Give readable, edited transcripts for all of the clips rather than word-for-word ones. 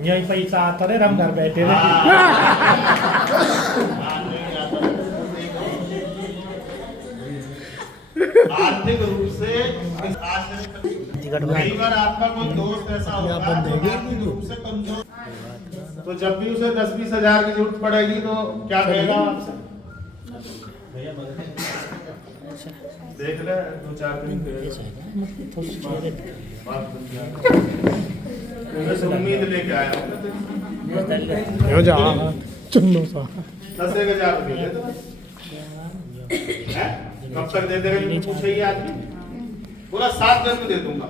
यही पैसा आता रहे, हम घर बैठे रहे। आर्थिक रूप से कई बार आपका कोई दोस्त ऐसा होगा तो आर्थिक रूप से कमजोर, तो जब भी उसे 10-20 हजार की जरूरत पड़ेगी तो क्या कहेगा आपसे? देख ले 2-4 दिन उम्मीद लेके आया हूँ 10,000 रुपये दे दो। कब तक दे देगा? पूछे ही आदमी पूरा 7 दिन में दे दूंगा,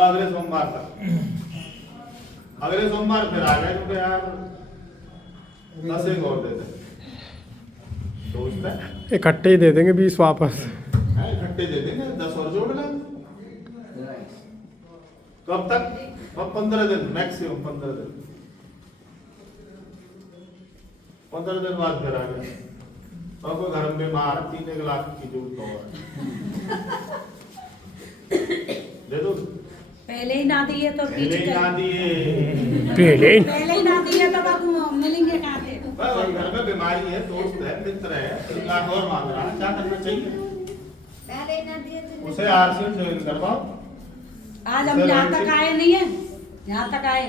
अगले सोमवार तक। अगले सोमवार फिर आ गए तो यार 10 एक और दे दे, इकट्ठे ही दे देंगे 20 वापस। इकट्ठे दे देंगे, 10 और जोड़ लें। कब तक? 15 दिन मैक्सिमम, 15 दिन। 15 दिन बाद फिर आ गए और कोई घर में मार 3-1 लाख की जरूरत हो, दे दो। पहले ही ना दिए तो पहले ही ना दिए, पहले ही ना दिए तो बाबू मिलेंगे कहाँ से? घर में बीमारी है, दोस्त है, मित्र है, 1 लाख और मांग रहा है, क्या करना चाहिए? पहले ही ना दिए तो उसे आरसी ज्वाइन करवाओ। आज हम यहाँ तक आए नहीं है, यहाँ तक आए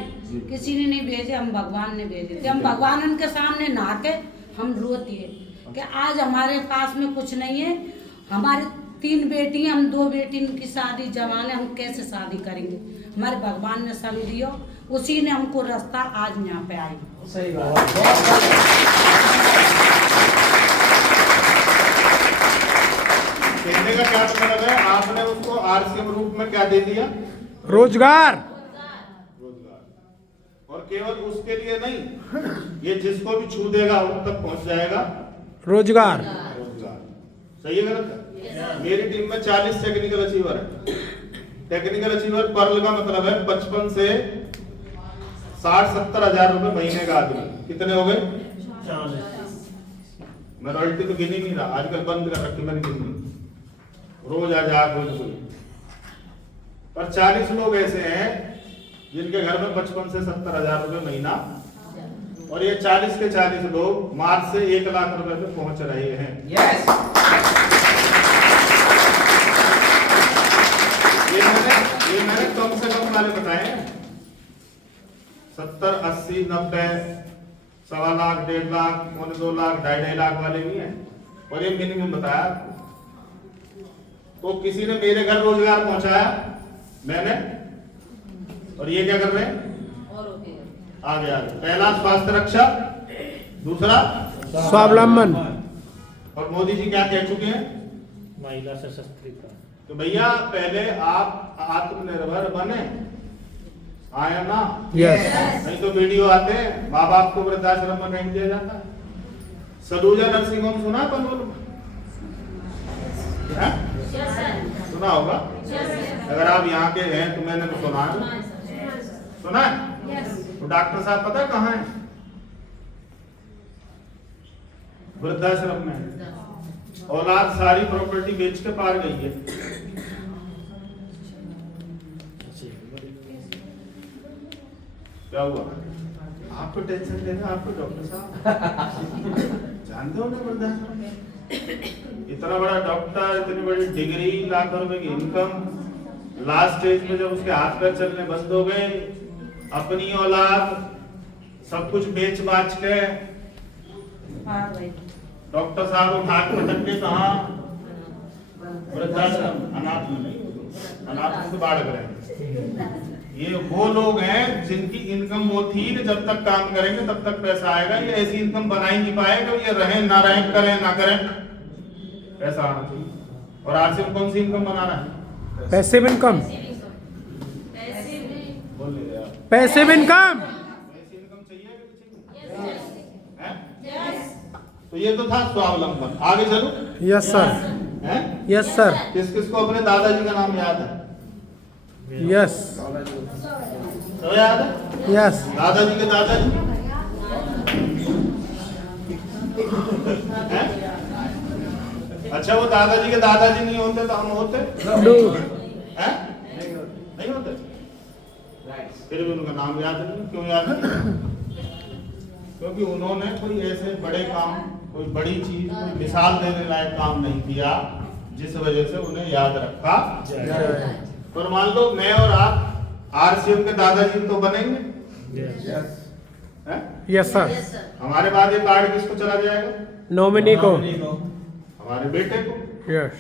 किसी ने नहीं भेजे, हम भगवान ने भेजे थे। हम भगवान उनके सामने नहा के हम रो दिए कि आज हमारे पास में कुछ नहीं है, हमारे 3 बेटी हैं, हम 2 बेटी की शादी जवान है, हम कैसे शादी करेंगे? हमारे भगवान ने सब दियो, उसी ने हमको रास्ता आज यहाँ पे आई। सही बात। कहने का क्या मतलब है? आपने उसको आरसीएम रूप में क्या दे दिया? रोजगार। और केवल उसके लिए नहीं, ये जिसको भी छू देगा उन तक पहुंच जाएगा रोजगार। रोजगार। सही है गलत है? मेरी टीम में 40 टेक्निकल अचीवर है। टेक्निकल अचीवर पर्ल का मतलब है 55 से 60-70 हजार रुपए महीने का आदमी। कितने हो गए? 40। मैं रॉयल्टी तो गिनी नहीं रहा, आजकल बंद कर रखी मैंने गिनी, रोज आज कोई। पर 40 लोग ऐसे हैं जिनके घर में 55 से 70 हजार रुपए महीना, और ये 40 के 40 लोग मार्च से 1 लाख रुपए पे पहुंच रहे हैं। यस। ये मैंने कम से कम वाले बताए हैं। 70, 80, 90, 1.25 लाख, 1.5 लाख, 2 लाख, 2.5 लाख वाले भी हैं, और ये मिनिमम बताया। तो किसी ने मेरे घर रोजगार पहुंचाया, मैंने, और ये क्या कर रहे हैं? आगे आगे। पहला स्वास्थ्य रक्षा, दूसरा स्वावलंबन। और मोदी जी क्या कह चुके हैं? महिला सशक्तिकरण। तो भैया पहले आप आत्मनिर्भर बने, आया ना? यस। नहीं तो वीडियो आते हैं माँ बाप को वृद्धाश्रम में नहीं दिया जाता। सलूजा नर्सिंग होम सुना पनवेल में? सुना होगा। अगर आप यहाँ के हैं तो मैंने तो सुना है, सुना है? तो डॉक्टर साहब पता कहाँ है? वृद्धाश्रम में। औलाद सारी प्रॉपर्टी बेच के पार गई है। क्या हुआ? आपको टेंशन देगा आपको डॉक्टर साहब? जानते हो ना वृद्धाश्रम में इतना बड़ा डॉक्टर, इतनी बड़ी डिग्री, लाखों रुपए की इनकम, लास्ट स्टेज में जब उसके हाथ पैर चलने बंद हो गए, अपनी औलाद सब कुछ बेच बाच के डॉक्टर साहब उठा के के कहा वृद्धाश्रम, अनाथ में नहीं, अनाथ में तो बाढ़ गए। ये वो लोग हैं जिनकी इनकम वो थी कि जब तक काम करेंगे तब तक पैसा आएगा। ये ऐसी इनकम बना ही नहीं पाएगा, ये रहे ना रहे, करें ना करें, पैसा आना चाहिए। और आरसीएम कौन सी इनकम बना रहा है? Passive income. बोल ले यार। Passive income. ऐसी इनकम चाहिए कि हैं? तो ये तो था स्वावलंबन। आगे चलो। Yes sir. हैं? Yes sir. किस किस को अपने दादाजी का नाम याद है? यस। तो याद है? यस। दादाजी के दादाजी हैं? अच्छा, वो दादाजी के दादाजी नहीं होते तो हम होते? नो। हैं? नहीं होते। फिर भी उनका नाम याद नहीं। क्यों याद नहीं? क्योंकि उन्होंने कोई ऐसे बड़े काम, कोई बड़ी चीज, कोई मिसाल देने लायक काम नहीं किया जिस वजह से उन्हें याद रखा जाए। पर मान लो मैं और आप आरसीएम के दादाजी तो बनेंगे, यस सर। हमारे बाद ये कार्ड किसको चला जाएगा? नॉमिनी को। हमारे बेटे को। यस।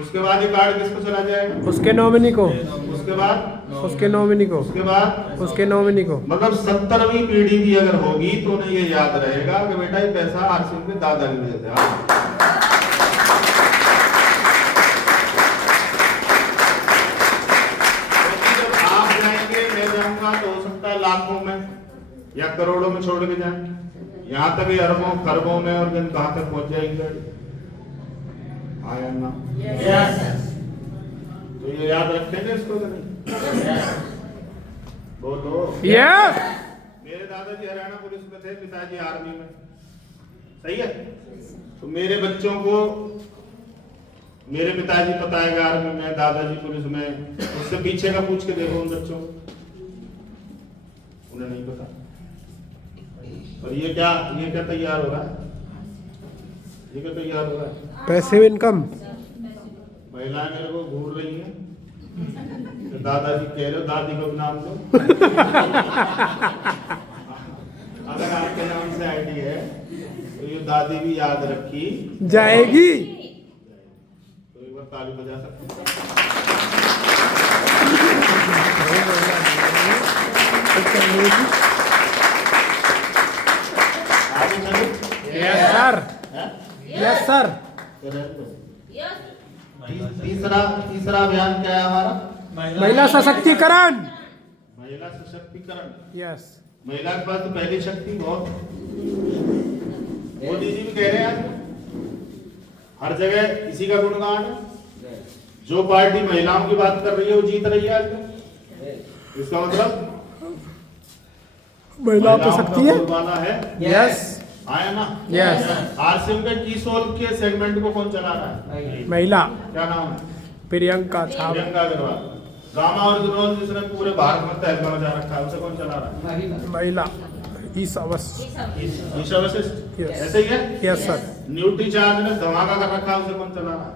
उसके बाद ये कार्ड किसको चला जाएगा? उसके नॉमिनी को। उसके बाद उसके नॉमिनी को। उसके बाद उसके नॉमिनी को। मतलब 70वीं पीढ़ी भी अगर होगी तो उन्हें ये याद रहेगा कि बेटा ये पैसा आरसीएम के दादा ने दिया था। जब आप जाएंगे, मैं जाऊंगा, तो हो सकता है लाखों में या करोड़ों में छोड़ के जाए, यहाँ तक ही अरबों खरबों में, और दिन कहाँ तक पहुंच जाएंगे। आया ना? तो ये याद रखेंगे इसको कि नहीं? बोलो। यस। मेरे दादाजी हरियाणा पुलिस में थे, पिताजी आर्मी में। सही है? तो मेरे बच्चों को मेरे पिताजी पता है आर्मी में, दादाजी पुलिस में, उससे पीछे का पूछ के देखो उन बच्चों को, उन्हें नहीं पता। और ये क्या तैयार हो रहा है? ये क्या तैयार हो रहा है? Passive income. महिलाएं मेरे को घूर रही हैं, तो दादाजी कह रहे हो, दादी को भी नाम दो। अगर आपके नाम से आईडी है तो ये दादी भी याद रखी जाएगी। तो एक बार ताली बजा सकते हैं। आगे चलो। Yes sir. Yes sir. तीसरा अभियान क्या है हमारा? महिला सशक्तिकरण। महिला सशक्तिकरण। यस। महिला के पास तो पहली शक्ति बहुत, मोदी जी भी कह रहे हैं हर जगह इसी का गुणगान है। जो पार्टी महिलाओं की बात कर रही है वो जीत रही है आज। इसका मतलब महिला तो शक्ति है। बोलबाला है। यस। आया ना? यस। आरसीएम के कीसोल के सेगमेंट को कौन चला रहा है? महिला। क्या नाम है? प्रियंका छाप। प्रियंका अग्रवाल। गामा और विनोद जिसने पूरे भारत में तहलका मचा रखा है, उसे कौन चला रहा है? महिला। ईसा वशिष्ठ। ईशा वशिष्ठ। Yes. ऐसे ही है? Yes sir. न्यूट्री चार्ज ने धमाका कर रखा है, उसे कौन चला रहा है?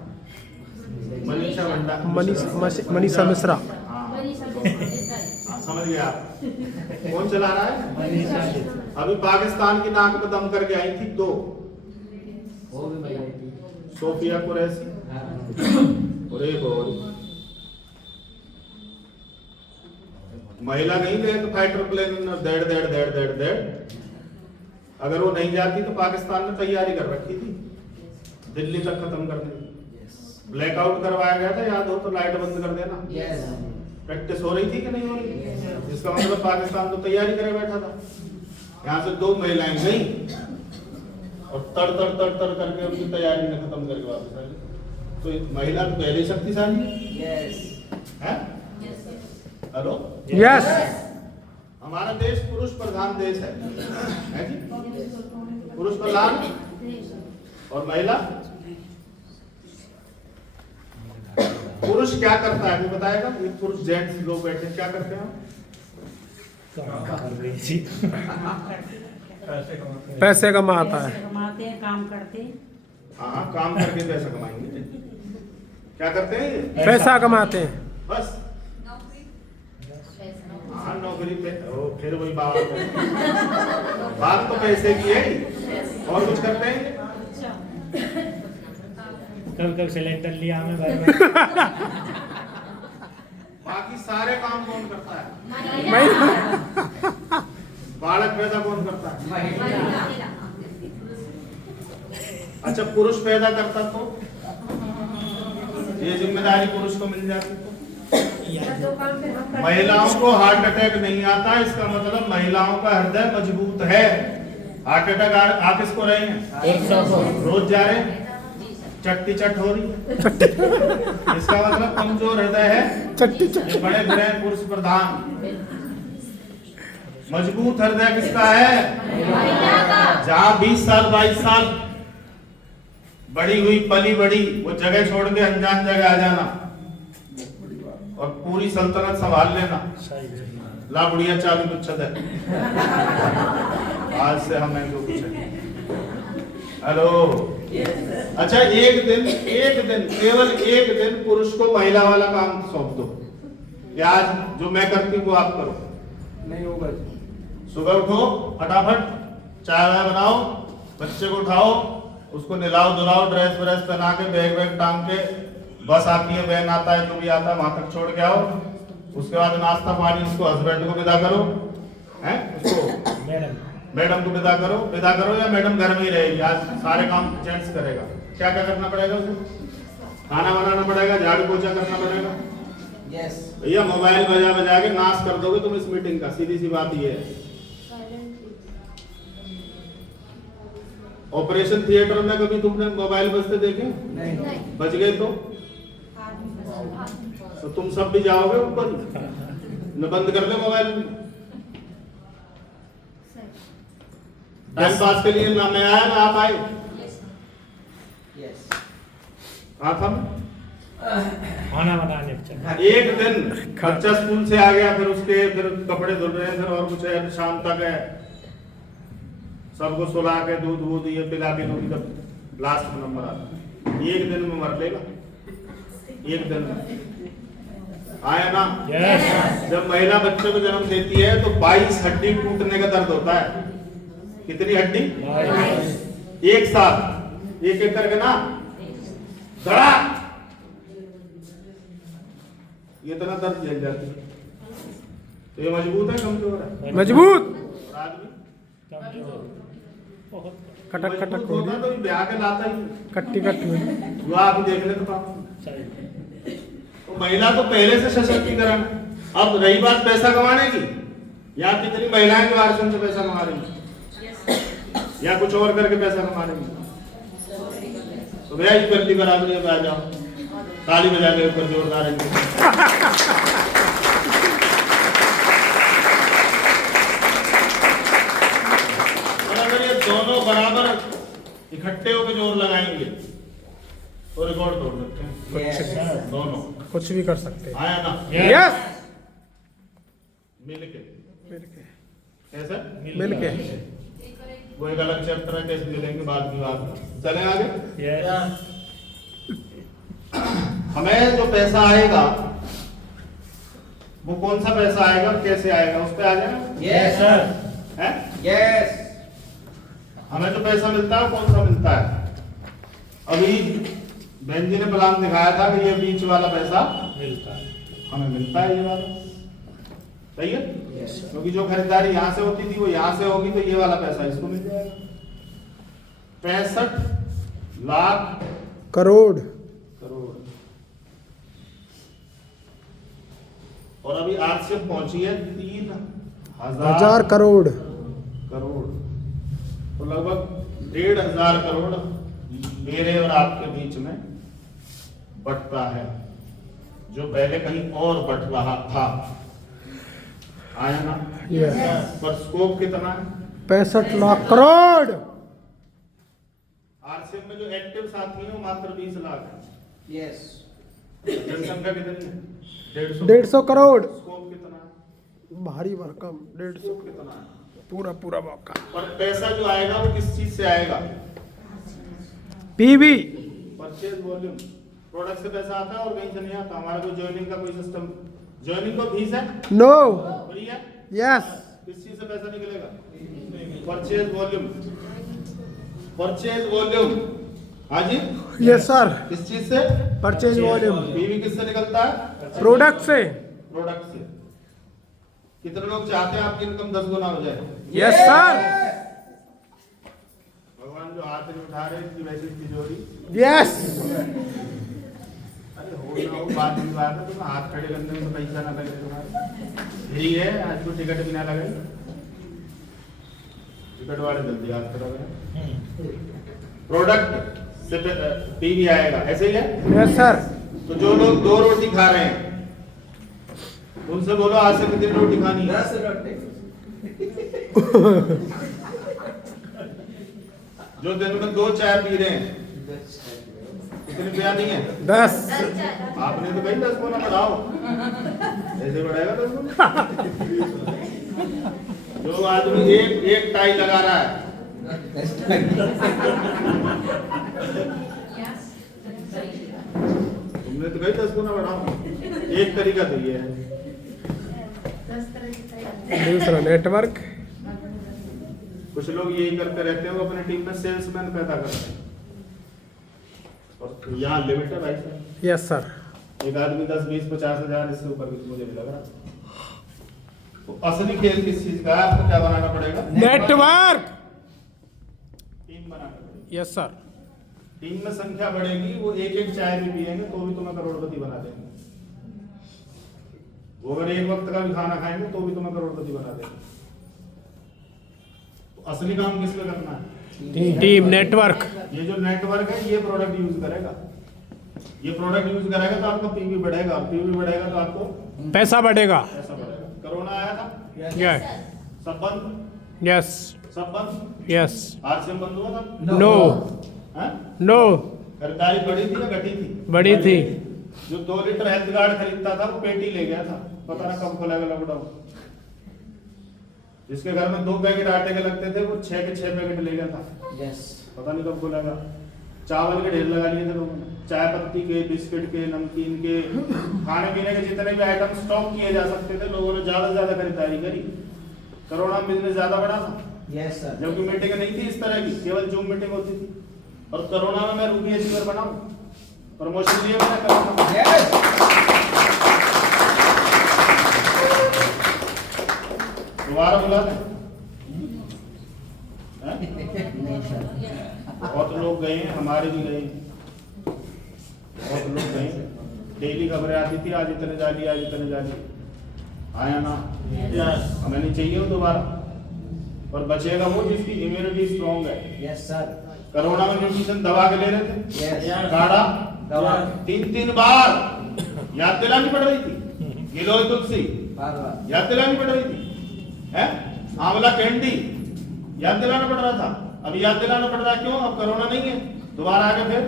मनीषा भंडारी। मनीषा मिश्रा। हाँ, समझ गया आप। कौन चला रहा है? अभी पाकिस्तान की नाक में दम करके आई थी दो, सोफिया कुरैशी और एक और महिला नहीं गए तो फाइटर प्लेन देड़ देड़ देड़ देड़ देड़, अगर वो नहीं जाती तो पाकिस्तान ने तैयारी कर रखी थी दिल्ली तक खत्म करने की। ब्लैकआउट करवाया गया था, याद हो तो लाइट बंद कर देना। प्रैक्टिस हो रही थी कि नहीं हो रही? इसका मतलब पाकिस्तान तो तैयारी करे बैठा था। यहाँ से दो महिलाएं गई और तड़ तड़ तड़ तड़ करके उनकी तैयारी ने खत्म करके वापस आ गई। तो महिला तो पहले शक्तिशाली है। हेलो। यस। हमारा देश पुरुष प्रधान देश है जी? पुरुष प्रधान और महिला। पुरुष क्या करता है वो बताएगा? ये पुरुष जेंट्स लोग बैठे क्या करते हैं? पैसे कमाता है। कमाते हैं, काम करते हैं। हाँ, काम करके पैसा कमाएंगे। क्या करते हैं ये? पैसा कमाते हैं। बस। हाँ, नौकरी पे फिर वही बात है। बात तो पैसे की है। और कुछ करते हैं? कब सिलेंडर लिया हमें घर में। बाकी सारे काम कौन करता है? महिला। बालक पैदा कौन करता है? अच्छा, पुरुष पैदा करता तो ये जिम्मेदारी पुरुष को मिल जाती तो महिलाओं को हार्ट अटैक नहीं आता। इसका मतलब महिलाओं का हृदय मजबूत है। हार्ट अटैक आ किसको रहे हैं? रोज जा रहे हैं, चट्टी चट हो रही है। इसका मतलब कमजोर हृदय है। चट्टी चट्टी। बड़े ग्रह पुरुष प्रधान। मजबूत हृदय किसका है? जहाँ 20 साल 22 साल बड़ी हुई पली बड़ी वो जगह छोड़ के अनजान जगह आ जाना, और पूरी सल्तनत संभाल लेना। सही ला बुढ़िया चाबी पुच्छत है। आज से हमें जो कुछ है। हेलो। अच्छा, एक दिन केवल एक दिन पुरुष को महिला वाला काम सौंप दो कि आज जो मैं करती हूँ वो आप करो। नहीं होगा। सुबह उठो, फटाफट चाय वाय बनाओ, बच्चे को उठाओ, उसको नहलाओ धुलाओ, ड्रेस व्रेस पहना के, बैग वैग टांग के, बस आती है, वैन आता है, जो भी आता है वहां तक छोड़ के आओ। उसके बाद नाश्ता पानी, उसको हस्बैंड को विदा करो, हैं, उसको मैडम को विदा करो या मैडम घर में ही रहेगी। आज सारे काम जेंट्स करेगा। क्या क्या करना पड़ेगा उसे? खाना बनाना पड़ेगा, झाड़ू पोछा करना पड़ेगा। भैया मोबाइल बजा बजा के नाश कर दोगे तुम इस मीटिंग का। सीधी सी बात ये है। ऑपरेशन थिएटर में कभी तुमने मोबाइल बजते देखे? नहीं। बज गए तो तुम सब भी जाओगे ऊपर, न बंद कर दे मोबाइल। टाइम पास के लिए ना मैं आया ना आप आए। हाँ था खाना बनाने चला। एक दिन बच्चा स्कूल से आ गया, फिर कपड़े धुल रहे हैं, फिर और कुछ है, शाम तक है, सबको सुला के दूध ये पिला के जब लास्ट में नंबर आता, एक दिन में मर लेगा। एक दिन में आया ना। जब महिला बच्चे को जन्म देती है तो 22 हड्डी टूटने का दर्द होता है। कितनी हड्डी? एक साथ एक एक करके ना, धड़ा, ये इतना दर्द झेल जाती है। तो ये मजबूत है कमजोर है? मजबूत। आदमी कटक कटक होता तो ब्याह के लाता ही कट्टी कट में वो आप देख ले तो तो महिला तो पहले से सशक्तिकरण। अब रही बात पैसा कमाने की, या कितनी महिलाएं जो आरक्षण से पैसा कमा रही या कुछ और करके पैसा कमा रही, तो भैया इक्वलिटी बराबरी पे आ जाओ, ताली बजा के ऊपर जोरदार अगर ये दोनों बराबर इकट्ठे होकर जोर लगाएंगे तो रिकॉर्ड तोड़ सकते हैं। दोनों कुछ भी कर सकते हैं। आया ना? यस। मिलके कैसे? मिलके वो एक अलग चैप्टर है, कैसे मिलेंगे बाद की बात। चलें आगे। हमें जो पैसा आएगा वो कौन सा पैसा आएगा, कैसे आएगा, उस पे आ जाए। Yes sir. है? यस। हमें जो पैसा मिलता है कौन सा मिलता है? अभी बहन जी ने प्लान दिखाया था कि ये बीच वाला पैसा मिलता है, हमें मिलता है, ये वाला सही है। क्योंकि जो खरीदारी यहाँ से होती थी वो यहाँ से होगी, तो ये वाला पैसा इसको मिल जाएगा। 65 लाख करोड़। और अभी आज से पहुंची है 3,000 करोड़। तो लगभग 1,500 करोड़ मेरे और आपके बीच में बटता है, जो पहले कहीं और बट रहा था। आया ना? पर स्कोप कितना है? 65 लाख करोड़। आरसीएम में जो एक्टिव साथी है वो मात्र 20 लाख है। यस। जनसंख्या कितनी है? 150 करोड़। स्कोप कितना है? भारी भरकम 150 कितना है? पूरा मौका। और पैसा जो आएगा वो किस चीज से आएगा? पीवी परचेज वॉल्यूम, प्रोडक्ट से पैसा आता है और कहीं से नहीं आता। हमारा कोई ज्वाइनिंग का कोई सिस्टम, ज्वाइनिंग को फीस है? नो। फ्री है? यस। किस चीज से पैसा निकलेगा? Purchase volume. परचेज वॉल्यूम, हाँ जी। Yes sir. किस चीज से? Purchase volume. पीवी किससे निकलता है? प्रोडक्ट से। प्रोडक्ट से। कितने लोग चाहते हैं आपकी इनकम 10 गुना हो जाए? Yes sir. भगवान जो हाथ नहीं उठा रहे इसकी वैसी तिजोरी। यस। अरे हो ना हो, बात की बात है, तुम हाथ खड़े करने में तो पैसा ना लगे तुम्हारा। यही है, आज को टिकट भी ना लगे, टिकट वाले जल्दी हाथ खड़ा करें। प्रोडक्ट से पीवी आएगा, ऐसे ही है। Yes sir. तो जो लोग 2 रोटी खा रहे हैं उनसे बोलो आज से कितनी रोटी खानी है? 10 रोटी। जो दिन में 2 चाय पी रहे हैं कितनी बयान नहीं है? 10 आपने तो कही 10 गुना बढ़ाओ, ऐसे बढ़ाएगा 10 गुना। जो आदमी एक टाई लगा रहा है, तुमने तो कही 10 गुना बढ़ाओ। एक तरीका तो ये है। दूसरा नेटवर्क। कुछ लोग यही करते रहते हैं, वो अपनी टीम में सेल्समैन पैदा करते हैं, और यहाँ लिमिट है भाई साहब। Yes sir. एक आदमी 10, 20, 50 हजार इससे ऊपर भी मुझे भी लग रहा। तो असली खेल किस चीज का है? आपको क्या बनाना पड़ेगा? नेटवर्क। टीम बनाना पड़ेगा। Yes sir. टीम में संख्या बढ़ेगी, वो एक चाय भी पिएंगे तो भी तुम्हें करोड़पति बना देंगे। वो अगर एक वक्त का भी खाना खाएंगे तो भी तुम्हें करोड़पति बना देंगे। तो असली काम किस पे करना है? Team network. ये जो नेटवर्क है, ये प्रोडक्ट यूज करेगा, ये प्रोडक्ट यूज करेगा तो आपका पीवी बढ़ेगा, पीवी बढ़ेगा तो आपको पैसा बढ़ेगा। पैसा बढ़ेगा। कोरोना आया था, यस सब बंद, यस सब बंद, यस। आरसीएम बंद हुआ था? नो हैं? नो। खरीदारी बढ़ी थी या घटी थी? बड़ी थी। जो 2 लीटर हेल्थ गार्ड खरीदता था वो पेटी ले गया था, पता ना कब खोलेगा लॉकडाउन। जिसके घर में 2 पैकेट आटे के लगते थे वो 6 के 6 पैकेट ले गया था, पता नहीं कब खोलेगा। चावल के ढेर लगा लिए थे लोगों ने, चाय पत्ती के, बिस्किट के, नमकीन के, खाने पीने के जितने भी आइटम स्टॉक किए जा सकते थे, लोगों ने ज्यादा से ज्यादा खरीदारी करी। कोरोना में बिजनेस ज्यादा बढ़ा था। Yes sir. जबकि मीटिंग नहीं थी इस तरह की, केवल जूम मीटिंग होती थी। और कोरोना में मैं रूबी अचीवर बना, प्रमोशन लिए मैंने कोरोना में। दोबारा बुला दें? बहुत लोग गए हैं, हमारे भी गए, बहुत लोग गए। डेली खबरें आती थी, आज इतने जाली, आज इतने जाली। आया ना? हमें नहीं चाहिए वो दोबारा। और बचेगा वो जिसकी इम्यूनिटी स्ट्रॉन्ग है। Yes sir. कोरोना में न्यूट्रिशन दबा के ले रहे थे, यस। काढ़ा दवा 3 बार याद दिलानी पड़ रही थी। गिलोय तुलसी बार याद दिलानी पड़ रही थी, है? आंवला कैंडी याद दिलाना पड़ रहा था। अभी याद दिलाना पड़ रहा है, क्यों? अब कोरोना नहीं है, दोबारा आगे फिर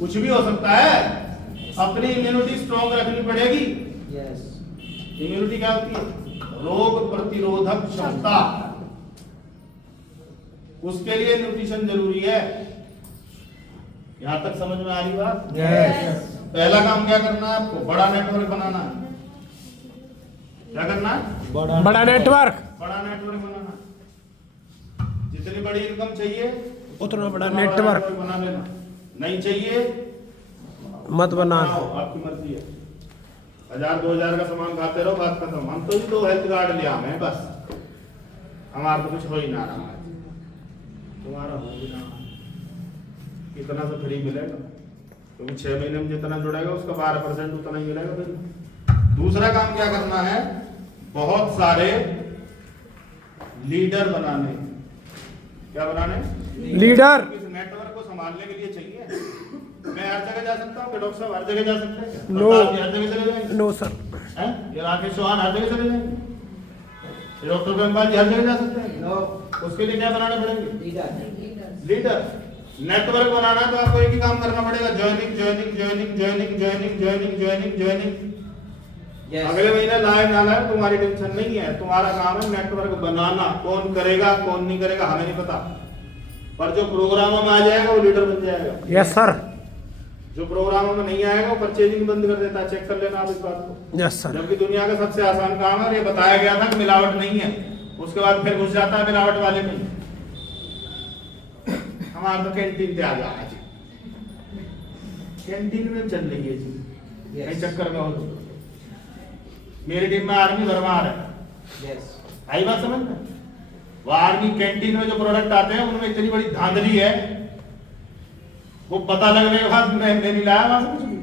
कुछ भी हो सकता है। अपनी इम्यूनिटी स्ट्रॉन्ग रखनी पड़ेगी। यस। इम्यूनिटी क्या होती है? रोग प्रतिरोधक क्षमता। उसके लिए न्यूट्रिशन जरूरी है। यहां तक समझ में आ रही बात? यस। पहला काम क्या करना है आपको? बड़ा नेटवर्क बनाना है। क्या करना है? बड़ा नेटवर्क। बड़ा नेटवर्क बनाना। जितनी बड़ी इनकम चाहिए उतना बड़ा उतना नेटवर्क बना लेना। नहीं चाहिए मत बनाना। बनाओ, आपकी मर्जी है। 1000-2000 का सामान खाते रहो, बात खत्म। हम तो ही 2 हेल्थ कार्ड लिया हमें, बस हमारा तो कुछ हो ही ना रहा है। तुम्हारा हो भी ना, कितना तो फ्री मिलेगा, क्योंकि 6 महीने में जितना जुड़ेगा उसका 12% उतना ही मिलेगा भाई। दूसरा काम क्या करना है? बहुत सारे लीडर बनाने। क्या बनाने? लीडर। इस नेटवर्क को संभालने के लिए चाहिए। मैं हर जगह जा सकता हूँ, डॉक्टर साहब हर जगह जा सकते हैं क्या? नो। प्रताप जी हर जगह चले जाएंगे? No sir. हैं? ये राकेश चौहान हर जगह चले जाएंगे? ये डॉक्टर प्रेमपाल जी हर जगह जा सकते हैं? नो। उसके लिए क्या बनाने पड़ेंगे? लीडर। लीडर। नेटवर्क बनाना है तो आपको एक ही काम करना पड़ेगा, joining joining joining joining joining joining joining joining. अगले महीने लाए ना लाए तुम्हारी टेंशन नहीं है। तुम्हारा काम है नेटवर्क बनाना। कौन करेगा कौन नहीं करेगा हमें नहीं पता, पर जो प्रोग्रामों में आ जाएगा वो लीडर बन जाएगा। Yes sir. जो प्रोग्रामों में नहीं आएगा वो परचेजिंग बंद कर देता है। चेक कर लेना आप इस बात को। Yes sir. जबकि दुनिया का सबसे आसान काम है, ये बताया गया था कि मिलावट नहीं है, उसके बाद फिर घुस जाता है मिलावट वाले में। हमारा तो कैंटीन पे आ जा रहा है, कैंटीन में चल रही है जी, कहीं चक्कर में हो तो। मेरी टीम में आर्मी भरमार है। यस। आई बात समझ में? वो आर्मी कैंटीन में जो प्रोडक्ट आते हैं उनमें इतनी बड़ी धांधली है, वो पता लगने के बाद मैं नहीं लाया वहां से कुछ भी।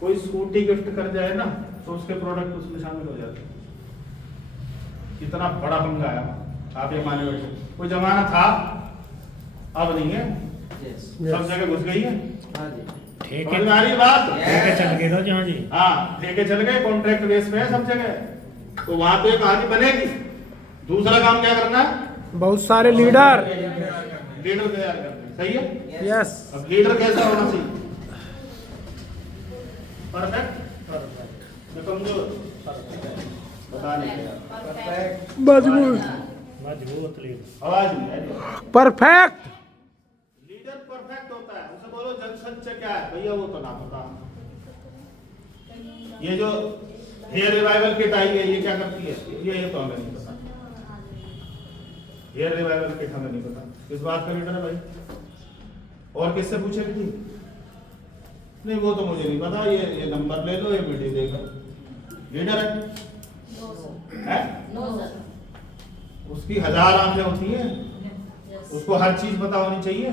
कोई स्कूटी गिफ्ट कर जाए ना तो उसके प्रोडक्ट उसमें शामिल हो जाते हैं। कितना बड़ा पंगा है, आप ये माने बैठे। कोई जमाना था, अब नहीं है, यस। सब जगह घुस गई है। हाँ जी। ठीक समझ में आ रही है बात? है, चल गए तो जहाँ जी। हाँ, लेके चल गए, कॉन्ट्रैक्ट बेस पे है सब जगह, तो वहां तो एक कहानी बनेगी। दूसरा काम क्या करना है? बहुत सारे लीडर। लीडर तैयार करना है। सही है? यस अब लीडर कैसा होना चाहिए? परफेक्ट या कमजोर? बता नहीं क्या। मजबूत मजबूत लीडर। आवाज नहीं है। परफेक्ट लीडर परफेक्ट होता है। उसे बोलो जनसंच क्या है भैया, वो तो ना पता। ये जो हेयर रिवाइवल किट आई है, ये क्या करती है? ये तो हमें नहीं पता। हेयर रिवाइवल किट हमें नहीं पता। किस बात का लीडर है भाई? और किससे पूछेगी थी? नहीं वो तो मुझे नहीं पता। ये नंबर ले लो, ये मीटिंग देखो। लीडर है? उसकी 1000 आंखें होती हैं, उसको हर चीज पता होनी चाहिए।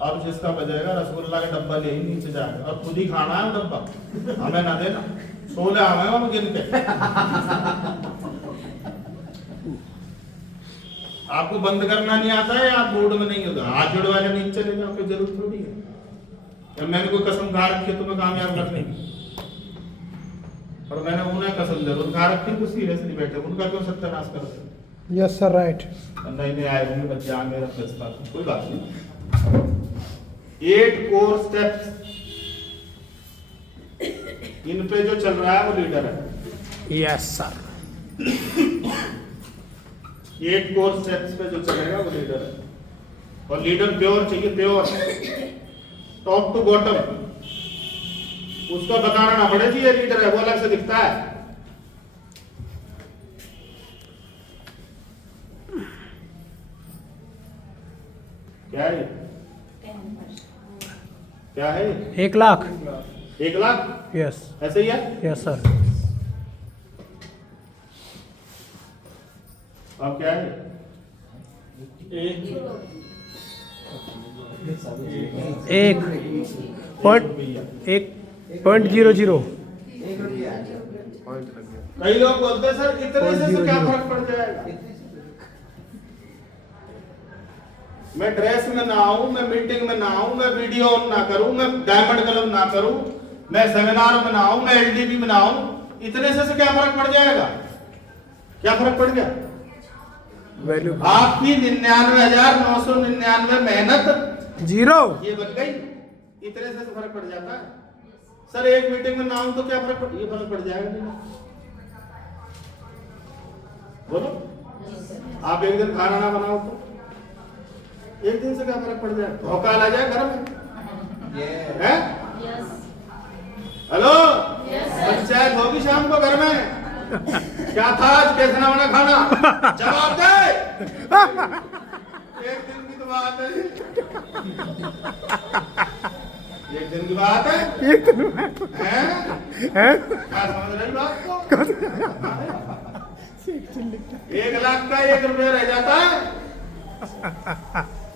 अब जिसका बजेगा रसगुल्ला का डब्बा ले ही नीचे जाएगा, अब खुद ही खाना है वो डब्बा, हमें ना देना। 16 हमें हम गिन के। आपको बंद करना नहीं आता है, आप बोर्ड में नहीं होगा, हाथ जोड़ वाले नहीं चलेगा, आपको जरूरत थोड़ी है। जब मैंने कोई कसम खा रखी है तुम्हें कामयाब करने की, और मैंने उन्हें कसम जरूर खा रखी, तो सीरियसली बैठे उनका क्यों सत्यानाश करते? यस सर राइट नहीं नहीं आए होंगे बच्चे आगे रखते, कोई बात नहीं। 8 कोर स्टेप्स, इन पे जो चल रहा है वो लीडर है। यस सर 8 कोर स्टेप्स पे जो चलेगा वो लीडर है। और लीडर प्योर चाहिए, प्योर टॉप टू बॉटम। उसको बताना ना पड़े कि ये लीडर है, वो अलग से दिखता है। क्या है? क्या है? 1 लाख 1 लाख? यस ऐसे ही है? यस सर अब क्या है? 1.00 कई लोग बोलते हैं सर इतने से क्या फर्क पड़ जाएगा? मैं ड्रेस में ना आऊं, मैं मीटिंग में ना आऊं, मैं वीडियो ऑन ना करूं, मैं डायमंड क्लब ना करूं, मैं सेमिनार में ना आऊं, मैं एलडीबी में ना आऊं, इतने से क्या फर्क पड़ जाएगा? क्या फर्क पड़ गया? वैल्यू आपकी 99,999 मेहनत 0 ये बन गई, इतने से फर्क पड़ जाता है। सर एक मीटिंग में ना आऊं तो क्या फर्क पड़, ये फर्क पड़ जाएगा नहीं? बोलो। आप एक दिन खाना ना बनाओ तो एक दिन से क्या फर्क पड़ जाए? धोखा आ जाए घर में है? हेलो, पंचायत होगी शाम को घर में, क्या था आज, कैसे ना बना खाना, जवाब दे। एक दिन की तो बात है, एक दिन की बात है, हैं? क्या समझ रही बात को? 1 लाख का 1 रुपया रह जाता है।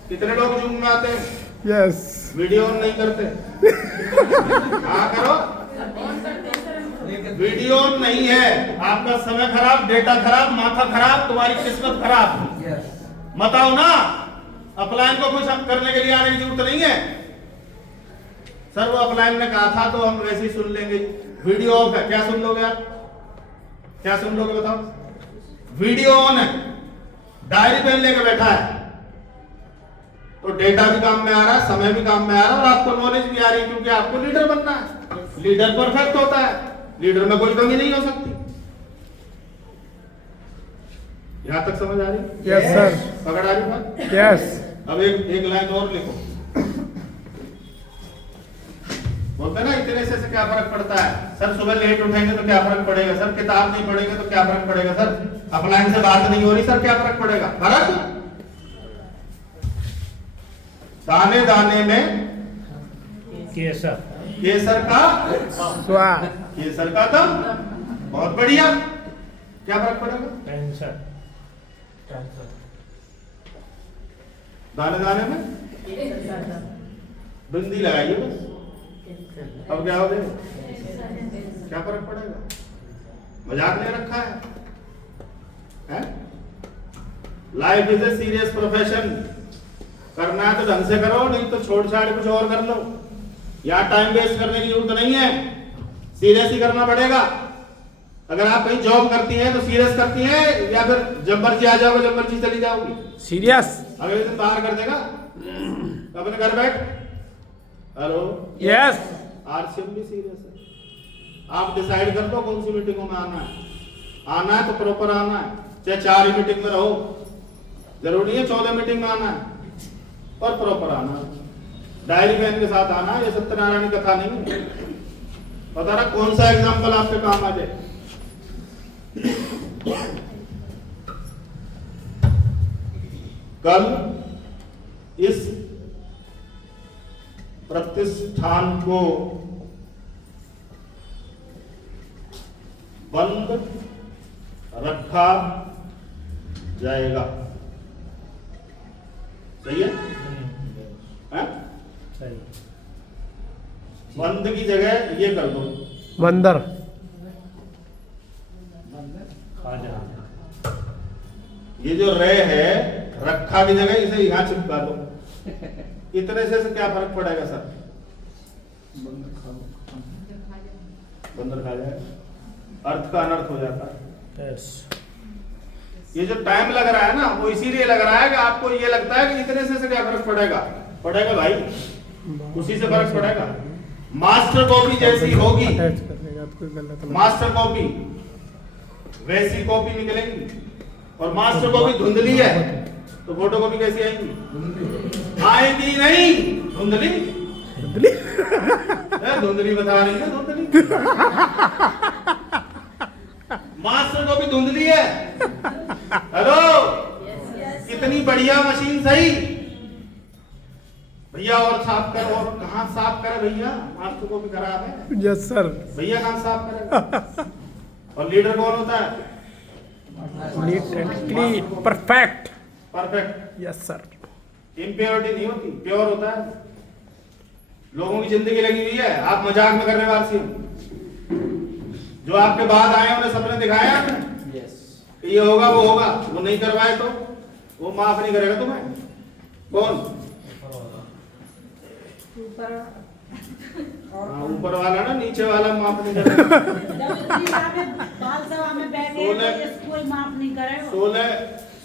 कितने लोग जूम में आते हैं? यस वीडियो ऑन नहीं करते? हाँ करो। वीडियो ऑन नहीं है, आपका समय खराब, डेटा खराब, माथा खराब, तुम्हारी किस्मत खराब। मत आओ ना, अपलाइन को कुछ करने के लिए आने की जरूरत नहीं है। सर वो अपलाइन ने कहा था तो हम वैसे ही सुन लेंगे। वीडियो ऑफ है, क्या सुन लोगे आप? क्या सुन लोगे बताओ? वीडियो ऑन है, डायरी पेन लेकर बैठा है, तो डेटा भी काम में आ रहा है, समय भी काम में आ रहा है, और आपको नॉलेज भी आ रही है, क्योंकि आपको लीडर बनना है। लीडर परफेक्ट होता है, लीडर में कोई कमी नहीं हो सकती। यहां तक समझ आ रही? यस सर पकड़ आ रही बात? यस अब एक लाइन और लिखो। बोलते ना इतने से क्या फर्क पड़ता है? सर सुबह लेट उठेंगे तो क्या फर्क पड़ेगा? सर किताब नहीं पढ़ेंगे तो क्या फर्क पड़ेगा? सर अपलाइन से बात नहीं हो रही, सर क्या फर्क पड़ेगा? फर्क दाने दाने में केसर केसर का स्वाद केसर का दम। बहुत बढ़िया। क्या फर्क पड़ेगा? कैंसर दाने दाने में बिंदी लगाइए बस। अब क्या हो गया? क्या फर्क पड़ेगा? मजाक नहीं रखा है? Life is a serious profession. करना है तो ढंग से करो, नहीं तो छोड़ छाड़ कुछ और कर लो। यहाँ टाइम वेस्ट करने की जरूरत नहीं है, सीरियस ही करना पड़ेगा। अगर आप कहीं जॉब करती हैं तो सीरियस करती हैं या फिर जब मर्जी आ जाओगे जब मर्जी चली जाओगी? सीरियस। अगले दिन बाहर कर देगा अपने घर बैठ। Hello, yes. आरसीएम भी सीरियस है। आप डिसाइड कर दो कौन सी मीटिंगों में आना है। आना है तो प्रॉपर आना है, चाहे 4 ही मीटिंग में रहो, जरूरी है 14 मीटिंग में आना है और प्रॉपर आना है। डायरी पेन के साथ आना है। ये सत्यनारायण की कथा नहीं है। पता ना कौन सा एग्जाम्पल आपके काम आ जाए। कल इस प्रतिष्ठान को बंद रखा जाएगा। सही है? हैं? सही। बंद की जगह ये कर दो, बंदर। खाजा। ये जो रे है रखा की जगह इसे यहाँ चिपका दो। इतने से क्या फर्क पड़ेगा सर? बंदर खा जाएगा, अर्थ का अनर्थ हो जाता है। यस। ये जो टाइम लग रहा है ना वो इसीलिए लग रहा है कि आपको ये लगता है कि इतने से क्या फर्क पड़ेगा। पड़ेगा भाई, उसी से फर्क पड़ेगा। मास्टर कॉपी जैसी होगी, अटैच करने का तो कोई गलत नहीं। मास्टर कॉपी वैसी कॉपी निकलेंगी। और मास्टर कॉपी धुंधली है तो फोटो कॉपी कैसी आएंगी? आएंगी नहीं, धुंधली। धुंधली बता रही है, धुंधली। मास्टर कॉपी धुंधली है। हेलो, कितनी बढ़िया मशीन सही भैया। और साफ कर, और कहाँ साफ करे भैया? मास्टर कॉपी खराब है। Yes sir. भैया कहाँ साफ करेगा? और लीडर कौन होता है? Neat and clean, perfect. Perfect. Yes sir. Impurity नहीं होती, प्योर होता है। लोगों की जिंदगी लगी हुई है, आप मजाक में करने वाले हो। जो आपके बाद आए उन्हें सपने दिखाए आपने Yes. कि ये होगा वो होगा, वो नहीं करवाए तो वो माफ नहीं करेगा तुम्हें। कौन? हाँ, ऊपर वाला ना, नीचे वाला माफ नहीं करेगा। बाल सभा में बैठे हैं तो इसको कोई माफ नहीं करेगा।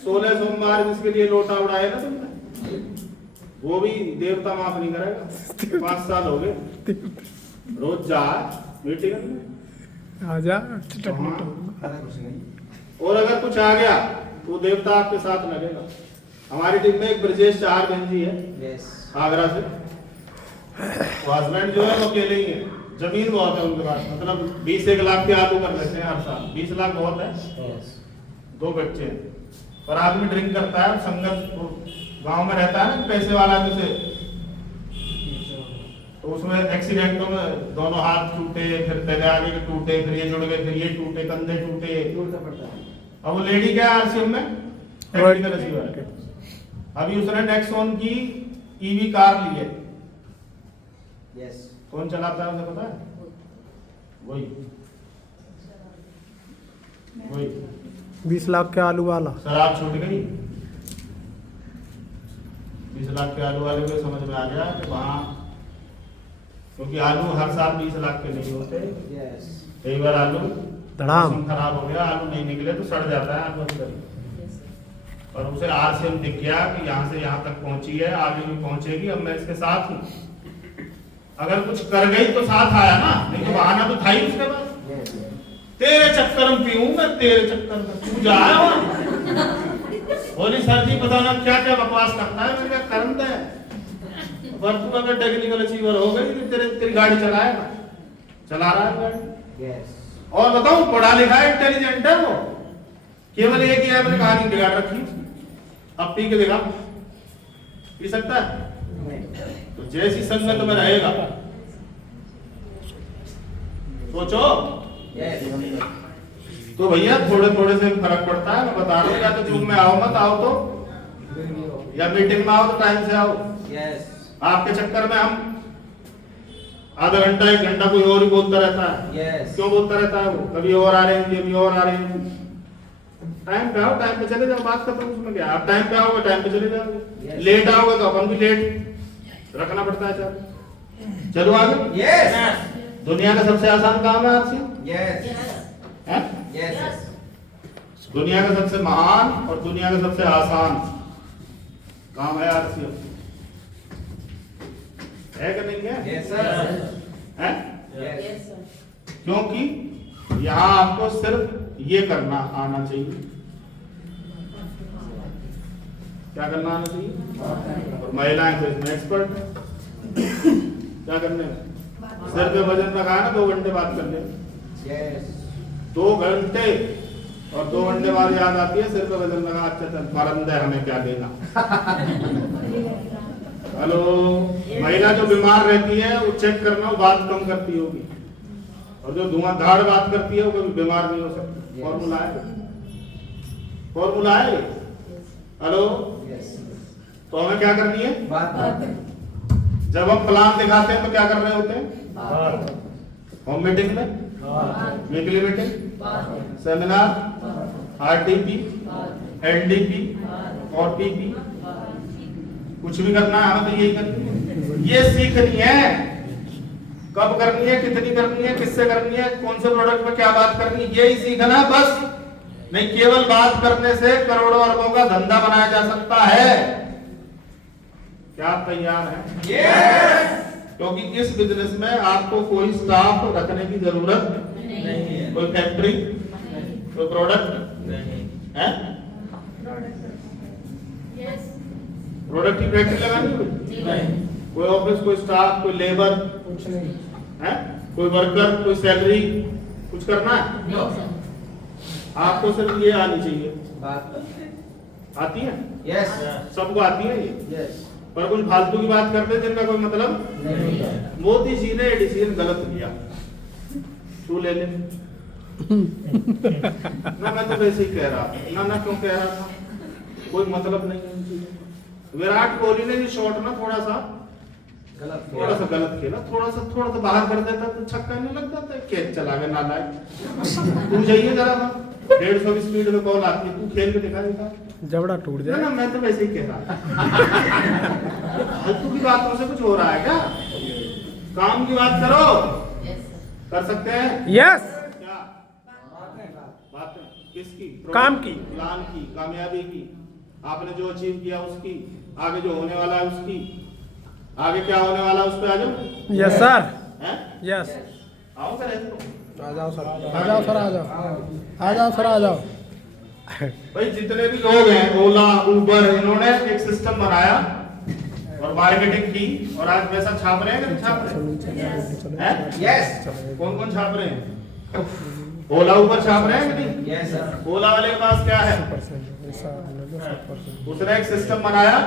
16 सोमवार जिसके लिए लोटा उड़ाए ना तुमने, वो भी देवता माफ नहीं करेगा। 5 साल हो गए, रोज जा मीटिंग में आजा। और अगर कुछ आ गया तो देवता आपके साथ लगेगा। हमारी टीम में एक ब्रजेश चार बहन जी है, Yes. आगरा से। तो हस्बैंड जो है वो अकेले ही है, जमीन बहुत है उनके पास, मतलब 20-1 लाख के आलू कर लेते हैं हर साल। 20 लाख बहुत है। Yes. 2 बच्चे हैं। पर आदमी ड्रिंक करता है, संगत गांव में रहता है ना, पैसे वाला जैसे, तो उसमें एक्सीडेंटों में दोनों हाथ टूटे, फिर पहले आगे के टूटे, फिर ये जुड़ गए, फिर ये टूटे, कंधे टूटे। टूटना पड़ता है. अब वो लेडी क्या है आरसीएम में टेक्निकल अचीवर है। अभी उसने नेक्सॉन की ईवी कार ली है। Yes. कौन चलाता है उसे पता है? वही 20 लाख के आलू वाला। शराब छूट गई। 20 लाख के आलू वाले को समझ में आ गया कि वहाँ, क्योंकि आलू हर साल 20 लाख के नहीं होते। Yes. कई बार आलू धड़ाम। मौसम खराब हो गया, आलू नहीं निकले तो सड़ जाता है आलू अंदर। और उसे आरसीएम दिख गया कि यहाँ से यहाँ तक पहुंची है, आगे भी पहुंचेगी, अब मैं इसके साथ हूँ। अगर कुछ कर गई तो साथ आया ना, नहीं तो बहाना तो था ही उसके पास। Yes. तेरे चक्कर में पीऊं मैं, तेरे चक्कर में तू जा आया वहाँ। बोली सर जी पता ना क्या क्या बकवास करता है। मैंने कहा कर्म दे, पर तू अगर टेक्निकल अचीवर हो गई तो तेरी गाड़ी चलाएगा, चला रहा है गाड़ी। Yes. और बताऊं, पढ़ा लिखा है, इंटेलिजेंट है वो। केवल एक ही है, मैंने कहानी बिगाड़ रखी। अब पी के देखा, पी सकता है? तो जैसी संगत में रहेगा, सोचो Yes. तो भैया थोड़े थोड़े से फर्क पड़ता है। मैं बता रहा हूँ, या तो जूम में आओ मत आओ तो, या मीटिंग में आओ तो टाइम से आओ। Yes. आपके चक्कर में हम आधा घंटा 1 घंटा कोई और ही बोलता रहता है। Yes. क्यों बोलता रहता है वो? कभी और आ रहे हैं, कभी और आ रहे हैं। टाइम पे आओ, टाइम पे चले जाओ, बात खत्म। उसमें क्या, आप टाइम पे आओगे टाइम पे चले जाओगे। Yes. लेट आओगे तो अपन भी लेट रखना पड़ता है। चलो आगे। Yes. दुनिया का सबसे आसान काम है आरसीएम। Yes. हैं? Yes. दुनिया का सबसे महान और दुनिया का सबसे आसान काम है आरसीएम, है कि नहीं है? Yes, sir. हैं? Yes. क्योंकि यहाँ आपको सिर्फ ये करना आना चाहिए। क्या करना आना चाहिए? और महिलाएं तो इसमें एक्सपर्ट है। क्या करने में? सिर पे वजन रखा है ना, 2 घंटे बात कर ले, Yes. 2 घंटे, और 2 घंटे बाद याद आती है सिर पे वजन लगा, अच्छा चल मरंदे हमें क्या देना। हेलो, महिला जो बीमार रहती है वो चेक करना, वो बात कम करती होगी, और जो धुआंधार बात करती है वो कभी बीमार नहीं हो सकती। फॉर्मूला है, फॉर्मूला है। Hello, Yes. तो हमें क्या करनी है? बात. जब हम प्लान दिखाते हैं तो क्या कर रहे होते हैं? होम मीटिंग में, weekly meeting, seminar, RTP, LDP और पीपी, कुछ भी करना है हमें तो यही करनी है। ये सीखनी है, कब करनी है, कितनी करनी है, किससे करनी है, कौन से प्रोडक्ट में क्या बात करनी है, यही सीखना है बस। नहीं, केवल बात करने से करोड़ों अरबों का धंधा बनाया जा सकता है। क्या आप तैयार हैं? Yes. क्योंकि इस बिजनेस में आपको कोई स्टाफ रखने की जरूरत नहीं है. कोई फैक्ट्री, कोई प्रोडक्ट नहीं. है, प्रोडक्ट की फैक्ट्री लगानी कोई, नहीं. कोई ऑफिस, कोई स्टाफ, कोई लेबर, कुछ नहीं। है, कोई वर्कर, कोई सैलरी, कुछ करना है? No. आपको सिर्फ ये आनी चाहिए। बात. आती है? Yes. सबको आती है ये, Yes. पर कुछ फालतू की बात करते हैं जिनका कोई मतलब नहीं. मोदी जी ने डिसीजन गलत लिया, तू ले ले ना, मैं तो वैसे ही कह रहा था ना, क्यों कह रहा था, कोई मतलब नहीं है इन चीजों। विराट कोहली ने भी शॉट ना थोड़ा सा गलत खेला, थोड़ा सा बाहर कर देता तो छक्का नहीं लग जाता, कैच चला गया नालायक। तू जाइए जरा, 150 की स्पीड में बॉल आती है, तू खेल के दिखा। जबड़ा टूट ना, जाए। मैं तो वैसे ही कह रहा था। फालतू की बातों से कुछ हो रहा है क्या? काम की बात करो, कर सकते हैं यस, क्या? बात किसकी? काम की, प्लान की, कामयाबी की, आपने जो अचीव किया उसकी, आगे जो होने वाला है उसकी, आगे क्या होने वाला है उस पे आ जाओ। यस सर, हैं? यस। आओ करे तो आ जाओ सर, आ जाओ सर, आ जाओ, आ जाओ सर, आ जाओ। भाई जितने भी लोग हैं, ओला, उबर, इन्होंने एक सिस्टम बनाया और मार्केटिंग की, और आज पैसा छाप रहे हैं कि नहीं छाप रहे हैं? Yes. कौन कौन छाप रहे हैं? ओला, उबर छाप रहे हैं कि नहीं? Yes, sir. ओला वाले के पास क्या है? उसने एक सिस्टम बनाया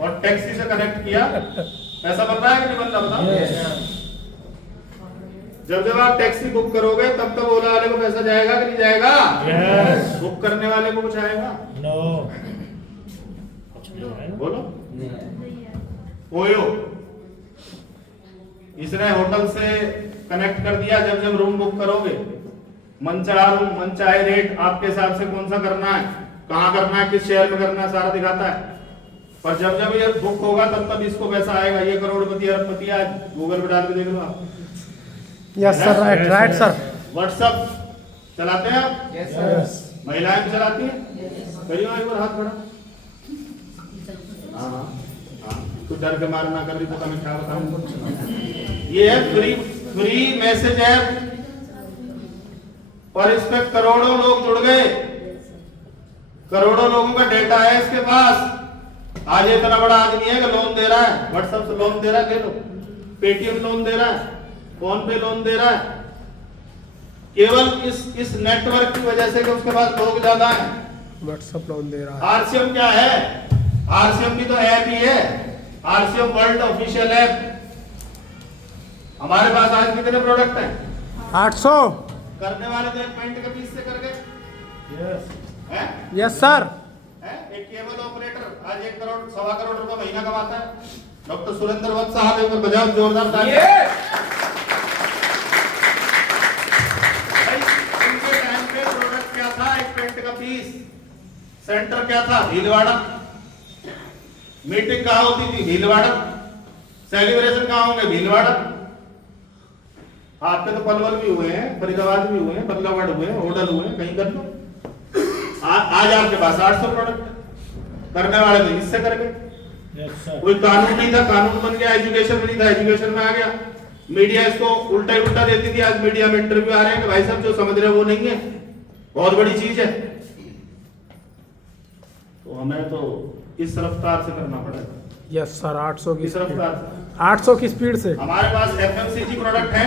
और टैक्सी से कनेक्ट किया, पैसा बन रहा है कि नहीं बन रहा? बताओ। जब आप टैक्सी बुक करोगे तब ओला वाले को पैसा जाएगा कि नहीं जाएगा? यस। बुक करने वाले को कुछ आएगा? नो। बोलो। नहीं. ओयो, इसने होटल से कनेक्ट कर दिया। जब रूम बुक करोगे, मन चाहे रूम, मन चाहे रेट, आपके हिसाब से कौन सा करना है, कहाँ करना है, किस शहर में करना है, सारा दिखाता है। पर जब ये बुक होगा तब इसको पैसा आएगा। ये करोड़पति अरबपति आज गूगल पे डाल के देख लो आप। Yes sir, right, right sir. WhatsApp चलाते हैं आप? Yes, sir. यस। महिलाएं भी चलाती हैं? करियो एक बार हाथ बढ़ा। हाँ, तू डर के मार ना कर रही तो मैं क्या बताऊं। ये है फ्री मैसेज ऐप, और इस पे करोड़ों लोग जुड़ गए, करोड़ों लोगों का डेटा है इसके पास। आज इतना बड़ा आदमी है कि लोन दे रहा है, व्हाट्सएप से लोन दे रहा है, ले लो, पेटीएम लोन दे रहा है, फोन पे लोन दे रहा है, केवल इस नेटवर्क की वजह से कि उसके पास लोग ज्यादा हैं। व्हाट्सएप लोन दे रहा है। आरसीएम क्या है? आरसीएम भी तो ऐप ही है, आरसीएम वर्ल्ड ऑफिशियल ऐप। हमारे पास आज कितने प्रोडक्ट हैं? 800। करने वाले तो एक पेंट के पीस से कर गए। हैं? Yes sir. हैं? एक केबल ऑपरेटर आज 1 करोड़ 1.25 करोड़ रुपए महीना कमाता है। डॉक्टर सुरेंद्र वत्स साहब, एक बार बजाओ जोरदार तालियां। भाई, उनके टाइम पे प्रोडक्ट क्या था? एक पेंट का पीस। सेंटर क्या था? भीलवाड़ा। मीटिंग कहाँ होती थी? भीलवाड़ा। सेलिब्रेशन कहाँ होंगे? भीलवाड़ा। आपके तो पलवल भी हुए हैं, फरीदाबाद भी हुए हैं, बदलागढ़ हुए हैं, होडल हुए हैं, कहीं कर दो। आज आपके पास 800 प्रोडक्ट करने वाले थे, इससे कर गए। कोई कानून नहीं था, कानून बन गया। एजुकेशन में नहीं था, एजुकेशन में आ गया। मीडिया इसको उल्टा ही उल्टा देती थी। आज मीडिया में इंटरव्यू आ रहे हैं कि भाई साहब जो समझ रहे हैं वो नहीं है, बहुत बड़ी चीज है। तो हमें तो इस रफ्तार से करना पड़ेगा। यस सर, 800 की इस स्पीड, रफ्तार से 800 की स्पीड से। हमारे पास एफएमसीजी प्रोडक्ट है,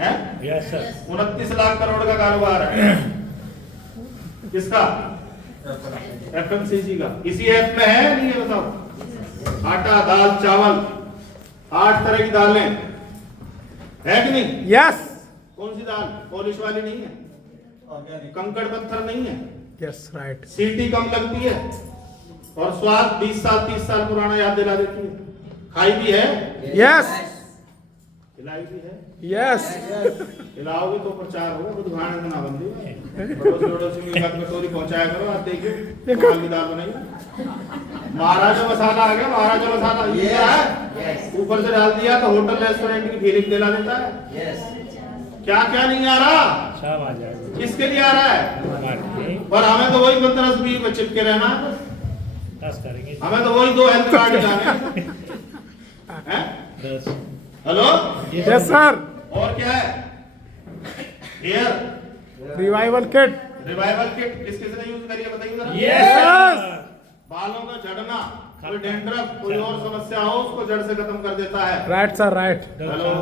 हैं? Yes sir. 29 लाख करोड़ का कारोबार है। किसका? एफएमसीजी का। इसी ऐप में है नहीं है? बताओ। आटा, दाल, चावल, 8 तरह की दालें है कि नहीं? यस कौन सी दाल? पॉलिश वाली नहीं है, कंकड़ पत्थर नहीं है, यस राइट। सीटी कम लगती है और स्वाद 20 साल 30 साल पुराना याद दिला देती है। खाई भी है, यस खिलाई भी है। यस खिलाओगे तो प्रचार होगा, खुद खाने से ना बंदी। पड़ोसी वड़ोसी में एक कटोरी पहुंचाया करो। आप देखिए कमाल की दाल बनाई। महाराजा मसाला आ गया, महाराजा मसाला ये है, ऊपर से डाल दिया तो होटल रेस्टोरेंट की फीलिंग दिला देता है। क्या क्या नहीं आ रहा, सब आ जाएगा। किसके लिए आ रहा है? हमारे और हमें तो वही 15-20 में चिपके रहना है। दस करेंगे। हमें तो वही 2 हेल्थ कार्ड जाने हैं। 10। Hello, yes sir. और क्या है? Hair revival kit, revival kit किस किस ने यूज करी है बताइए जरा। यस बालों का झड़ना, कोई डैंड्रफ, कोई और समस्या हो उसको जड़ से खत्म कर देता है। Right sir right. हेलो,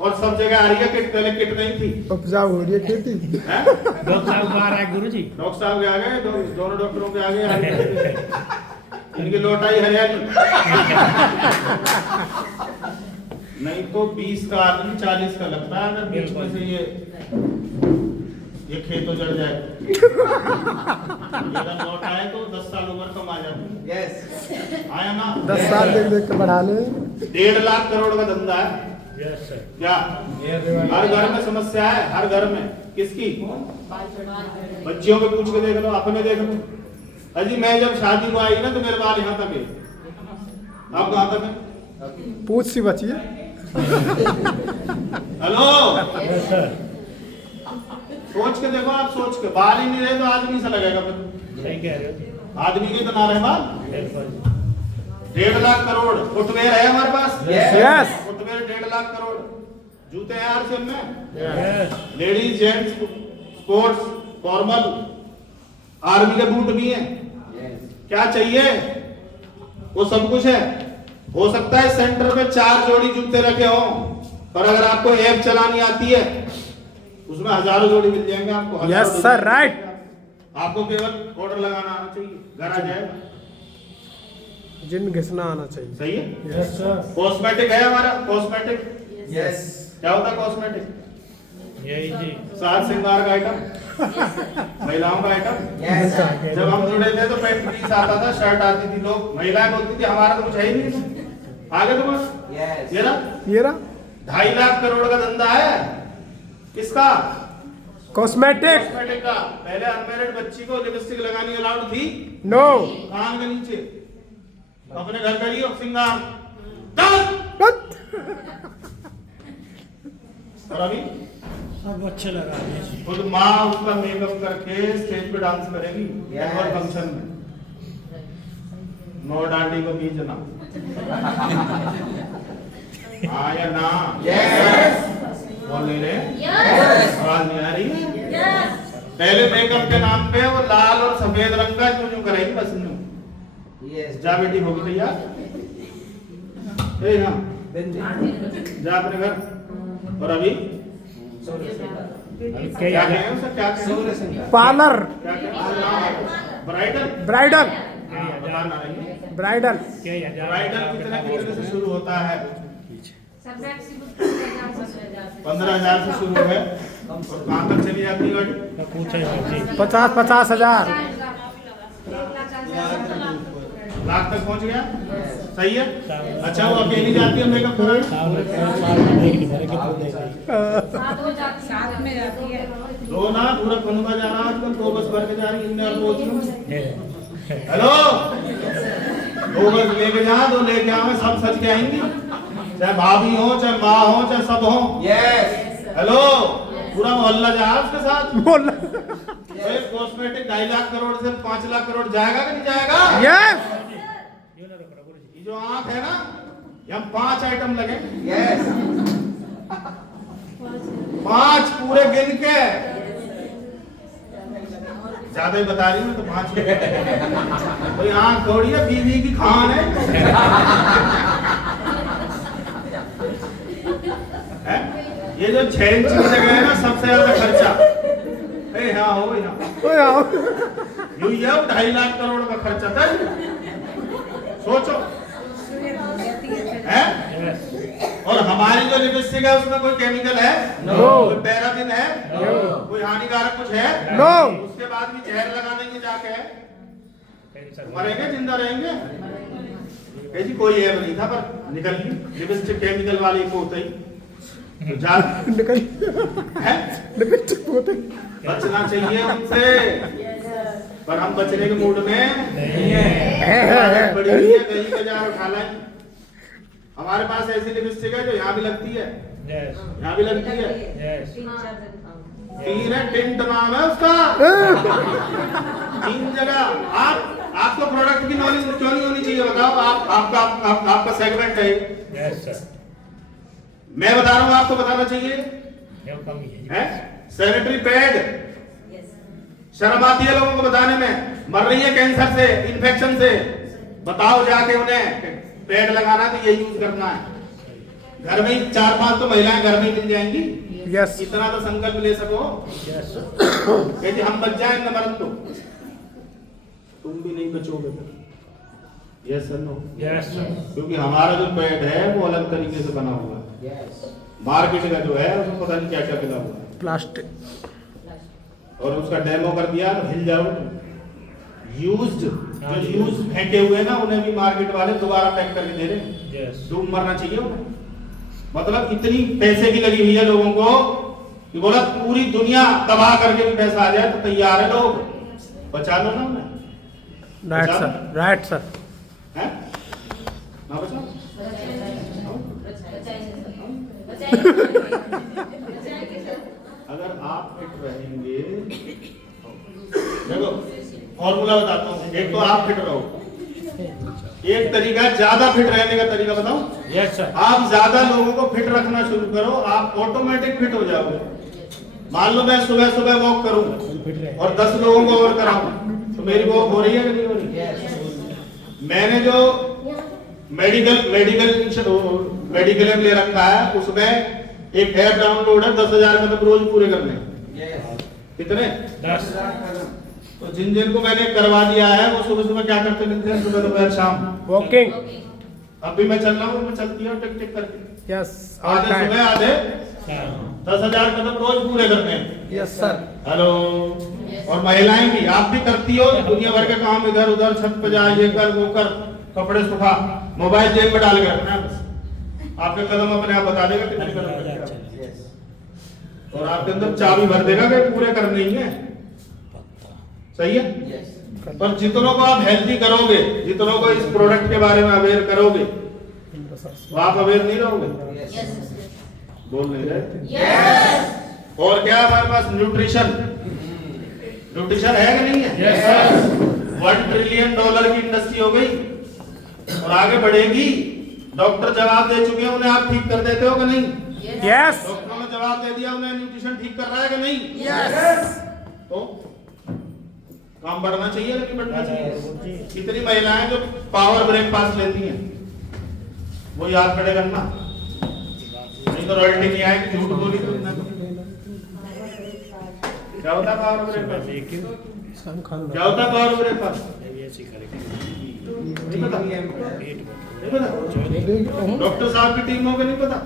और सब जगह आ रही है किट, पहले किट नहीं थी। उपजाऊ हो रही है खेती। हैं? डॉक्टर साहब बाहर आए गुरुजी। डॉक्टर साहब के आगे, दोनों डॉक्टरों के आगे आ गए। इनकी लौटाई हरियाली। नहीं तो 20 का आदमी 40 का लगता है अगर बीच में से ये खेतों जड़ जाए। अगर लौट आए तो 10 साल उम्र कम आ जाती है। आया ना? 10 साल देख देख के बढ़ा ले। 1.5 लाख करोड़ का धंधा है। Yes sir. क्या हर घर में समस्या है? हर घर में किसकी? बच्चियों को पूछ के देख लो, अपने देख लो। अजी मैं जब शादी को आई ना तो मेरे बाल यहाँ तक है, आप कहाँ तक है? पूछ सी बची है। Hello, yes sir. सोच के देखो, आप सोच के। बाल ही नहीं रहे तो आदमी सा लगेगा फिर। सही कह रहे हो। आदमी के तो ना रहे बाल। 1.5 लाख करोड़ फुटवेयर है हमारे पास। Yes footwear 1.5 lakh crore. जूते हैं आरसीएम में, yes. Ladies gents sports formal, army के बूट भी हैं। क्या चाहिए? वो सब कुछ है। हो सकता है सेंटर पे 4 जोड़ी जूते रखे हो, पर अगर आपको ऐप चलानी आती है उसमें हजारों जोड़ी मिल जाएंगे आपको। Yes sir right. आपको केवल ऑर्डर लगाना आना चाहिए, घर आ जाएगा। जिन घिसना आना चाहिए। सही है। Yes sir. कॉस्मेटिक है हमारा, कॉस्मेटिक। क्या होता है कॉस्मेटिक? यही जी। साज श्रृंगार का आइटम, महिलाओं का आइटम। जब हम जुड़े थे तो पैंट पीस आता था, शर्ट आती थी, लोग महिलाएं बोलती थी हमारा तो कुछ है ही नहीं। आगे तुम्हारा ये रहा 2.5 लाख करोड़ का धंधा है। किसका? कॉस्मेटिक। कॉस्मेटिक का। पहले अनमैरिड बच्ची को लिपस्टिक लगानी अलाउड थी? नो। कान के नीचे अपने घर करिए और श्रृंगार। और अभी सब अच्छे लगा रहे। खुद माँ उसका मेकअप करके स्टेज पे डांस करेगी एनुअल फंक्शन में। नो डांडी को बीजना। हाँ या ना? बोल नहीं रहे? आवाज नहीं आ रही? पहले मेकअप के नाम पे वो लाल और सफेद रंग का यूं करेगी बस यूं। जा बेटी होगी तैयार? हाँ जा अपने घर। और अभी क्या कहें उसे? क्या कहें? पार्लर। क्या कहें? ब्राइडल। ब्राइडल। बताना नहीं। ब्राइडल। ब्राइडल कितने से शुरू होता है? 15,000 से शुरू है। और कहाँ तक चली जाती है गाड़ी? 50 हजार। लाख तक पहुँच गया। सही है। अच्छा वो अकेली जाती है मेकअप कराने? साथ में जाती है। 2 ना पूरा खनुका जा रहा है आजकल, 2 बस भर के जा रही है। हेलो, 2 बस लेके जा, 2 लेके आवे, सब सच के आएंगी। चाहे भाभी हो, चाहे माँ हो, चाहे सब हो। Yes. हेलो, पूरा मोहल्ला जा उसके साथ। बोल तो एक कॉस्मेटिक 2.5 लाख करोड़ से 5 लाख करोड़ जाएगा कि नहीं जाएगा? यस ये जो आंख है ना, यहाँ 5 आइटम लगे, Yes. 5 पूरे गिन के। ज्यादा ही बता रही हूँ तो 5 कोई आंख थोड़ी है, बीवी की खान है। हैं? ये जो 6 इंच की जगह है ना, सबसे ज्यादा खर्चा यहाँ हो, यहाँ यूं ये 2.5 लाख करोड़ का खर्चा था। सोचो है। और हमारी जो लिपस्टिक है उसमें कोई केमिकल है? No. कोई पैराबिन है? No. कोई हानिकारक कुछ है? No. उसके बाद भी जहर लगा देंगे जाके, मरेंगे जिंदा रहेंगे? जी कोई ऐप नहीं था, पर निकल ली लिपस्टिक केमिकल वाली को होता ही तो जा है। बचना चाहिए उनसे, पर हम बचने के मूड में नहीं है। बड़ी हुई है, गली बाजार उठा लाएं। हमारे पास ऐसी लिपस्टिक है जो यहाँ भी लगती है, यहाँ भी लगती है। 3 है, टिंट नाम है उसका। 3 जगह। आपको प्रोडक्ट की नॉलेज क्यों नहीं होनी चाहिए बताओ? आपका सेगमेंट है। मैं बता रहा हूँ, आपको बताना चाहिए। सैनिटरी पैड, शर्म आती है लोगों को बताने में। मर रही है कैंसर से, इन्फेक्शन से। बताओ जाके उन्हें पैड लगाना तो ये यूज करना है। घर में 4-5 तो महिलाएं घर में मिल जाएंगी। यस इतना तो संकल्प ले सको यदि हम बच जाए न मरन तो तुम भी नहीं बचोगे। Yes sir no? क्योंकि हमारा जो पैड है वो अलग तरीके से बना हुआ है। मार्केट का जो है उसमें पता नहीं क्या क्या मिला हुआ है, प्लास्टिक। और उसका डेमो कर दिया तो हिल जाओ। यूज्ड जो यूज फेंके हुए ना, उन्हें भी मार्केट वाले दोबारा पैक करके दे रहे। डूब मरना चाहिए उन्हें। मतलब इतनी पैसे की लगी हुई है लोगों को कि बोला पूरी दुनिया तबाह करके भी पैसा आ जाए तो तैयार है लोग। बचा लो ना उन्हें। Right sir, right sir. हैं? ना बचाओ। अगर आप फिट रहेंगे, देखो फॉर्मूला बताता हूँ। एक तो आप फिट रहो, एक तरीका ज्यादा फिट रहने का तरीका बताऊं? Yes sir. आप ज्यादा लोगों को फिट रखना शुरू करो, आप ऑटोमेटिक फिट हो जाओगे। मान लो मैं सुबह सुबह वॉक करूं और 10 लोगों को और कराऊं तो मेरी वॉक हो रही है कि नहीं हो रही? मैंने जो मेडिकल ले रखा है उसमें एक ऐप डाउनलोड है, 10,000 कदम रोज पूरे करने। कितने? 10। तो जिन को मैंने करवा दिया है वो सुबह सुबह क्या करते हैं? सुबह दोपहर शाम वॉकिंग। अभी मैं चल रहा हूँ, मैं चलती हूँ टिक टिक करके। यस आधे सुबह आधे 10,000 कदम रोज पूरे करने हैं। Yes sir. हेलो। और महिलाएं भी, आप भी करती हो दुनिया भर के काम, इधर उधर छत पे जा, ये कर वो कर, कपड़े सुखा, मोबाइल जेब में डाल के रखना है बस। आपके कदम अपने आप बता देगा कितने कदम करके। और आपके अंदर चाबी भर देगा कि पूरे करने ही है। सही है? पर जितनों को आप हेल्थी करोगे, जितनों को इस प्रोडक्ट के बारे में अवेयर करोगे, तो आप अवेयर नहीं रहोगे। बोल नहीं रहे? और क्या हमारे पास न्यूट्रिशन है कि नहीं है? 1 ट्रिलियन डॉलर की इंडस्ट्री हो गई और आगे बढ़ेगी। डॉक्टर जवाब दे चुके हैं, उन्हें आप ठीक कर देते हो कि नहीं? यस। डॉक्टरों ने जवाब दे दिया, उन्हें न्यूट्रिशन ठीक कर रहा है कि नहीं? यस। तो काम बढ़ना चाहिए लेकिन बढ़ना चाहिए। कितनी महिलाएं जो पावर ब्रेकफास्ट लेती हैं वो याद खड़े करना, नहीं तो रॉयल्टी नहीं आएगी। झूठ बोली तो क्या होता है पावर ब्रेकफास्ट? क्या होता है पावर ब्रेकफास्ट? नहीं पता? नहीं पता? डॉक्टर साहब की टीम होगी, नहीं पता?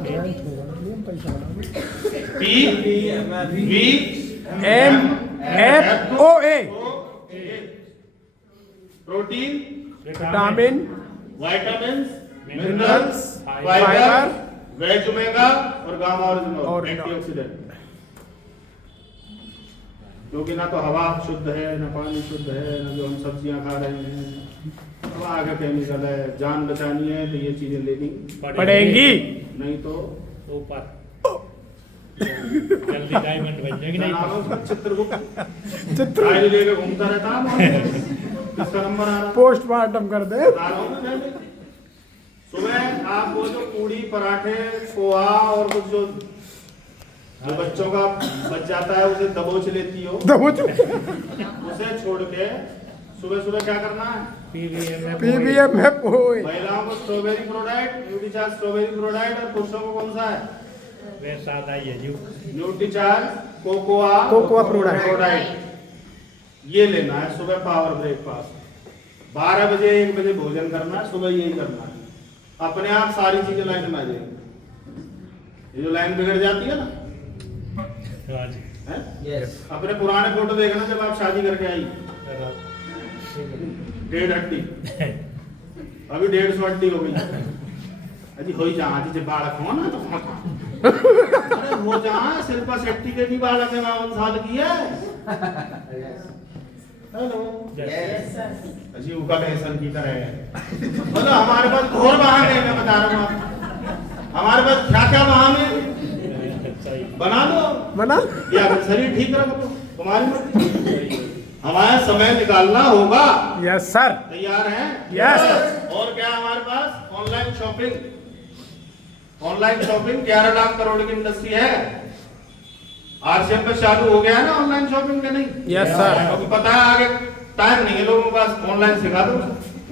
PVMFOA protein, vitamin, vitamins, minerals, fibre, fibre, veg omega और गामा और ओरिजिनल एंटीऑक्सीडेंट। क्योंकि ना तो हवा शुद्ध है, ना पानी शुद्ध है, ना जो हम सब्जियां खा रहे हैं हवा का केमिकल है। जान बचानी है तो ये चीजें लेनी पड़ेंगी। नहीं तो ऊपर जल्दी डायमंड बन जाएगी क्या नहीं नाम है तो। उसका? चित्र डायरी लेके घूमता रहता है वहाँ पे। किसका नंबर आ रहा है? पोस्टमार्टम कर दे। बता रहा हूँ ना पहले। सुबह आप वो जो पूड़ी पराठे पोहा और कुछ जो बच्चों का बच जाता है उसे दबोच लेती हो, उसे छोड़ के सुबह सुबह क्या करना है? पीवीएम में पोए। महिलाओं को strawberry product, Nutricharge strawberry product, और पुरुषों को कौन सा है? वे सादा ही है जी। Nutricharge cocoa product. ये लेना है सुबह पावर ब्रेकफास्ट। 12 बजे 1 बजे भोजन करना है, सुबह यही करना है। अपने आप सारी चीजें लाइन में आ जाएंगी। ये जो लाइन बिगड़ जाती है ना, हाँ जी। है? यस अपने पुराने फोटो देखना जब आप शादी करके आई, 1.5 हड्डी, अभी 150 हड्डी हो गई। अजी हो ही जहाँ जी बालक हो ना तो अरे हो जहाँ शिल्पा शेट्टी के भी बालक है, 52 साल की है। हेलो यस अजी उनका फैशन की तरह है। मतलब हमारे पास घोर बहाने हैं, मैं बता रहा हूँ आपको। हमारे पास क्या क्या बहाने हैं, बना दो बना। या फिर शरीर ठीक रखो, तुम्हारी मर्जी। हमारा समय निकालना होगा। Yes sir. तैयार हैं? Yes. और क्या हमारे पास? Online shopping. Online shopping 11 lakh crore की इंडस्ट्री है। आरसीएम पे चालू हो गया है ना ऑनलाइन शॉपिंग के? नहीं यस सर। अभी पता है आगे टाइम नहीं है लोगों के पास, ऑनलाइन सिखा दो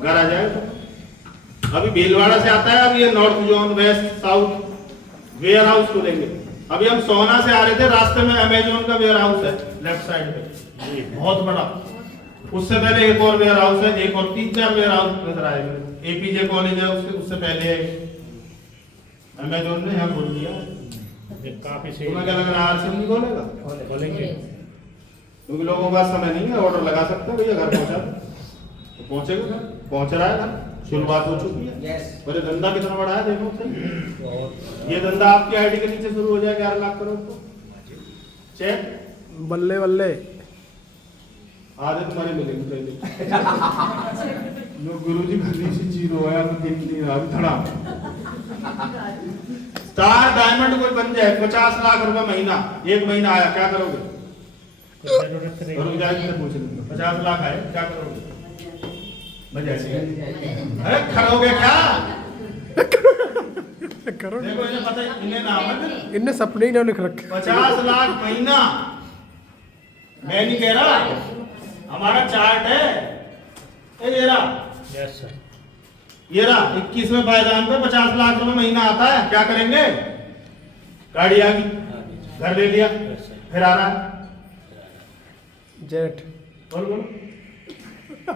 घर आ जाएगा। अभी भीलवाड़ा से आता है, अब ये north zone west south warehouse खोलेंगे। अभी हम सोना से आ रहे थे, रास्ते में अमेजोन का वेयर हाउस है लेफ्ट साइड पे, बहुत बड़ा। उससे पहले एक और वेयर हाउस है, एक और 3-4 वेयर हाउस नजर आएंगे। एपीजे कॉलेज है उससे पहले अमेजोन ने यहाँ खोल दिया। काफी सही। तुम्हें क्या लग रहा है आरसीएम नहीं खोलेगा? खोलेंगे। क्योंकि लोगों के पास समय नहीं है, ऑर्डर लगा सकते हो भैया घर पहुंचा दो। तो पहुंचेगा घर, पहुंच रहा है घर, शुरुआत हो चुकी है। यस और ये धंधा कितना बड़ा है देखो सही। ये धंधा आपकी आईडी के नीचे शुरू हो जाएगा 11 लाख करोड़ को। चेक बल्ले बल्ले। आधे तुम्हारे मिलेंगे पहले। जो गुरुजी खरीदी सी जीरो है तो दिन नहीं रहा थोड़ा। स्टार डायमंड कोई बन जाए 50 लाख रुपए महीना, 1 महीना आया, क्या करोगे? जरूरत नहीं। करोगे जाके से पूछ लेंगे 50 लाख आए क्या करोगे? मजा आएगा। अरे करोगे क्या? करो। देखो इन्हें पता है, इन्हें नाम है इनने सपने ही ना लिख रखे। 50 लाख महीना। मैं नहीं कह रहा, हमारा चार्ट है। ये रहा, यस सर। ये रहा 21वें पायदान पे 50 लाख रुपए महीना आता है। क्या करेंगे? गाड़ी आ गई, घर ले लिया, फिर आ रहा है जेट। बोल बोलो।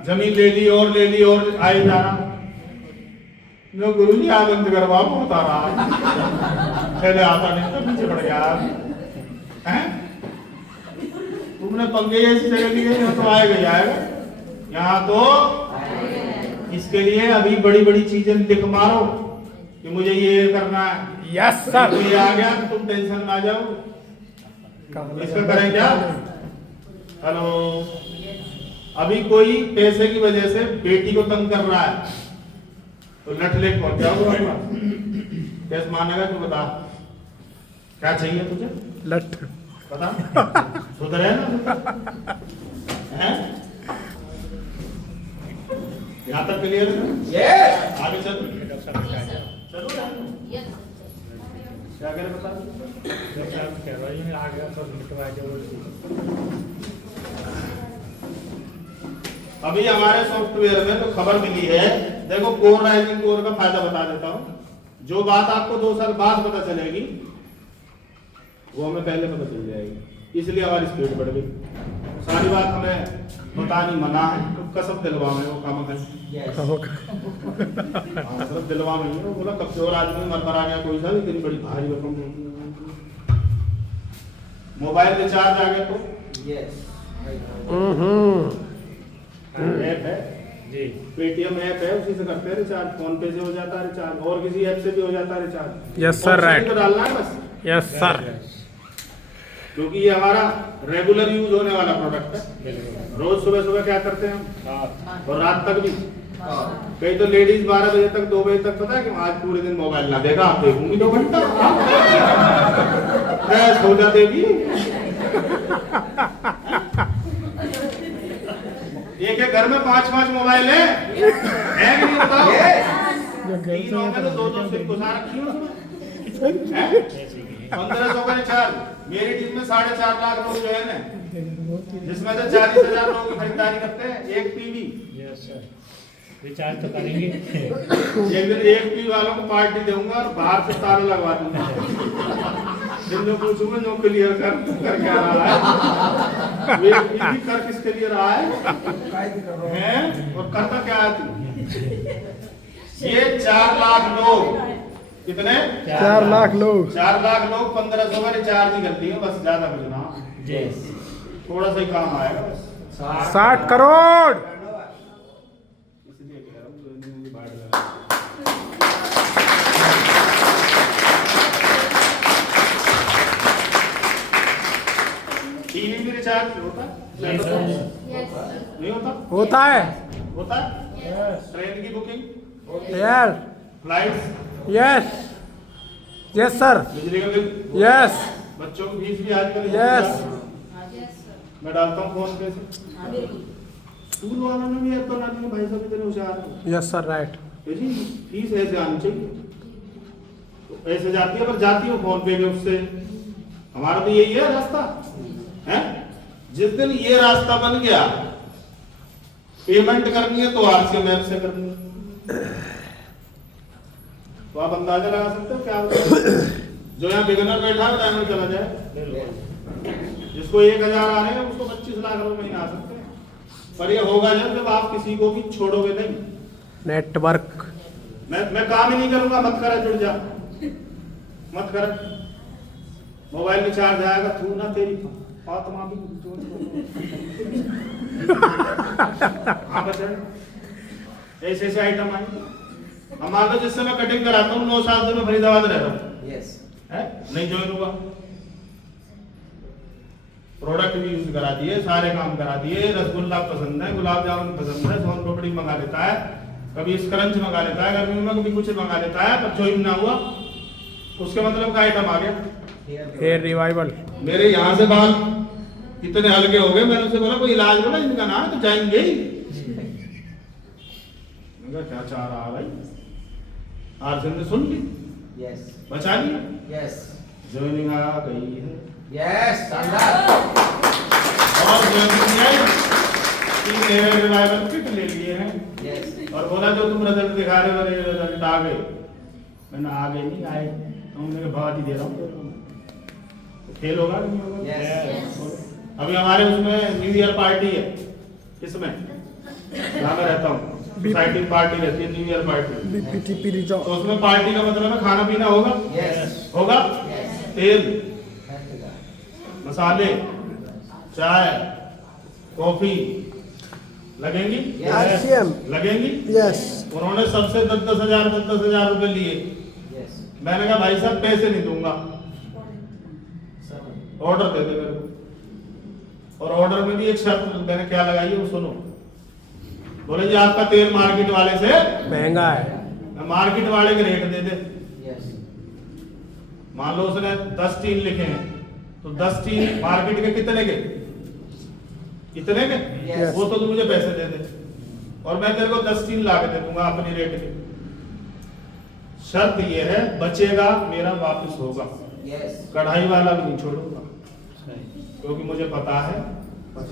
जमीन ले ली और ले ली और आए जा रहा। जो गुरुजी आ बंद करवा वो बता रहा पहले आता नहीं तो पीछे पड़ गया हैं? तुमने पंगे ऐसी जगह लिए तो आएगा ही आएगा। यहाँ तो इसके लिए अभी बड़ी बड़ी चीजें लिख मारो कि मुझे ये करना है। Yes sir. तो ये आ गया तो तुम टेंशन में आ जाओ। इसका करें क्या? हेलो, अभी कोई पैसे की वजह से बेटी को तंग कर रहा है तो लट लेके पहुंच जाओगे अपना। कैसे मानेगा तू? बता क्या चाहिए तुझे? लट। बता सुधर है ना? हैं? यहाँ तक क्लियर है? यस आगे चल चलो। यस क्या करे बता। कह रहा है आ गया तो मिटवा दो। अभी हमारे सॉफ्टवेयर में तो खबर मिली है, देखो कोर राइजिंग कोर का फायदा बता देता हूँ। जो बात आपको 2 साल बाद पता चलेगी वो हमें पहले पता चल जाएगी, इसलिए हमारी स्पीड बढ़ गई। सारी बात हमें बतानी मना है, तो कसम दिलवा में वो काम है। यस सिर्फ दिलवा में वो बोला कमजोर आदमी मर आ गया कोई सा, इतनी बड़ी भारी रकम। मोबाइल रिचार्ज आ गया तो यस ऐप है जी। पेटीएम ऐप है, उसी से करते हैं रिचार्ज। फोन पे से हो जाता है रिचार्ज, और किसी ऐप से भी हो जाता है recharge. Yes, sir, option right. तो डालना है बस। Yes sir. क्योंकि ये हमारा रेगुलर यूज होने वाला प्रोडक्ट है। बिल्कुल। रोज सुबह सुबह क्या करते हैं हम, हाँ। और रात तक भी। कई तो लेडीज 12 बजे तक 2 बजे तक, पता है कि आज पूरे दिन मोबाइल ना देखा, आप देखूंगी 2 घंटा फ्रेश हो जातेगी। एक एक घर में 5-5 मोबाइल है कि नहीं बताओ? 3 हो गए तो 2-2 सिम घुसा रखी हो उसमें। 1500 का रिचार्ज। मेरी टीम में 4.5 लाख लोग जो है ना, जिसमें से 40,000 लोग की खरीदारी करते हैं एक टीवी। यस सर, रिचार्ज तो करेंगे। एक दिन एक टीवी वालों को पार्टी दूंगा और बाहर से ताला लगवा दूंगा। जिनको पूछूंगा नो क्लियर कर क्या रहा है, वे टीवी कर किसके लिए रहा है और करता क्या है तू? ये 4 लाख लोग, कितने? 4 लाख लोग 4 लाख लोग 1500 का रिचार्ज ही करती है बस, ज्यादा कुछ ना। यस। थोड़ा सा ही काम आएगा बस। 60 करोड़। इसलिए कह रहा हूँ जो इन्होंने बाढ़ लगा। टीवी भी रिचार्ज होता है? नहीं होता? होता है। होता है? ट्रेन की बुकिंग, यार फ्लाइट्स, यस यस सर, बिजली का बिल, यस बच्चों की फीस भी आजकल यस। मैं डालता हूँ फोन पे से। स्कूल वालों ने भी अब तो डाली है, भाई साहब इतने होशियार हैं। Yes sir, right. जी फीस ऐसे आनी चाहिए, तो ऐसे जाती है, पर जाती हो फोन पे में उससे। हमारा तो यही है रास्ता है। जिस दिन ये रास्ता बन गया, पेमेंट करनी है तो आरसीएम ऐप से करनी है। तो आप अंदाजा लगा सकते हो क्या होगा। जो यहाँ बिगिनर बैठा है टाइमर चला जाए, जिसको 1000 आ रहे हैं उसको 25 लाख रुपए महीना आ सकते हैं। पर ये होगा जब आप किसी को भी छोड़ोगे नहीं। नेटवर्क। मैं काम ही नहीं करूंगा, मत करा, जुड़ जा, मत कर। मोबाइल रिचार्ज आएगा, तू ना तेरी फातिमा भी हाँ बच्चा, ऐसे ऐसे आइटम आएंगे। हमारा जिससे मैं कटिंग कराता हूँ 9 साल से मैं फरीदाबाद रहता हूँ, नहीं ज्वाइन हुआ। प्रोडक्ट भी यूज करा दिए, सारे काम करा दिए। रसगुल्ला पसंद है, गुलाब जामुन पसंद है, सोन पापड़ी मंगा लेता है, कभी स्क्रंच मंगा लेता है, गर्मी में कभी कुछ मंगा लेता है, पर ज्वाइन ना हुआ। उसके मतलब का आइटम आ गया हेयर रिवाइवल। मेरे यहाँ से बाल इतने हल्के हो गए, मैंने उसे बोला कोई इलाज बोला इनका नाम तो जाएंगे ही। क्या चाह रहा भाई, आरसीएम ने सुन ली, बचा ली, ज्वाइनिंग आ गई है। और ज्वाइनिंग है, 3 हेयर रिवाइवल किट ले लिए हैं। और बोला जो तुम रिजल्ट दिखा रहे हो रिजल्ट आ गए। मैंने आगे नहीं आए, तुमने बहुत ही दे रहा हूँ, खेल होगा नहीं होगा। अभी हमारे उसमें न्यू ईयर पार्टी है, इसमें जहाँ मैं रहता हूँ सोसाइटी पार्टी रहती है, new year party. BPTP resort. तो उसमें पार्टी का मतलब है खाना पीना होगा, होगा, तेल, मसाले, चाय, कॉफी लगेंगी, आरसीएम लगेंगी। यस। उन्होंने सबसे 10,000 रुपए लिए। मैंने कहा भाई साहब पैसे नहीं दूंगा, ऑर्डर दे दे मेरे को। और ऑर्डर में भी एक शर्त मैंने क्या लगाई है वो सुनो। बोले जी आपका तेल मार्केट वाले से महंगा है, मार्केट वाले के रेट दे दे। मान लो उसने 10 टीन लिखे हैं, तो 10 टीन मार्केट के कितने के, इतने के, वो तो तू मुझे पैसे दे दे और मैं तेरे को 10 टीन ला के दे दूंगा अपनी रेट के। शर्त ये है बचेगा मेरा वापस होगा, कढ़ाई वाला भी नहीं छोड़ूंगा, क्योंकि मुझे पता है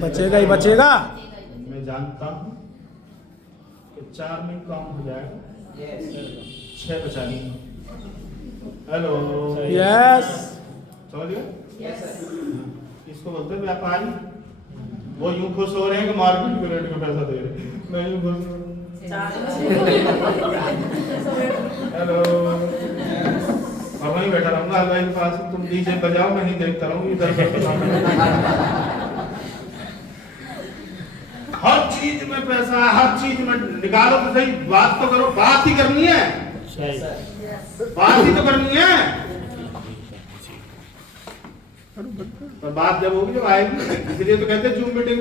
बचेगा ही बचेगा। मैं जानता हूँ कि 4 में काम हो जाएगा, 6 बचा लेंगे। Hello, yes. समझ गए? इसको बोलते हैं व्यापारी। वो यूं खुश हो रहे हैं कि मार्केट के रेट का पैसा दे रहे हैं, मैं यूं खुश हूं। हेलो, और वहीं बैठा रहूंगा हलवाई के पास, तुम डीजे बजाओ, मैं ही देखता रहूंगा इधर। हर चीज में पैसा, हर चीज में निकालो तो सही, बात तो करो, बात ही करनी है, बात ही तो करनी है। पर बात जब होगी जब आएगी, इसलिए तो कहते हैं जूम मीटिंग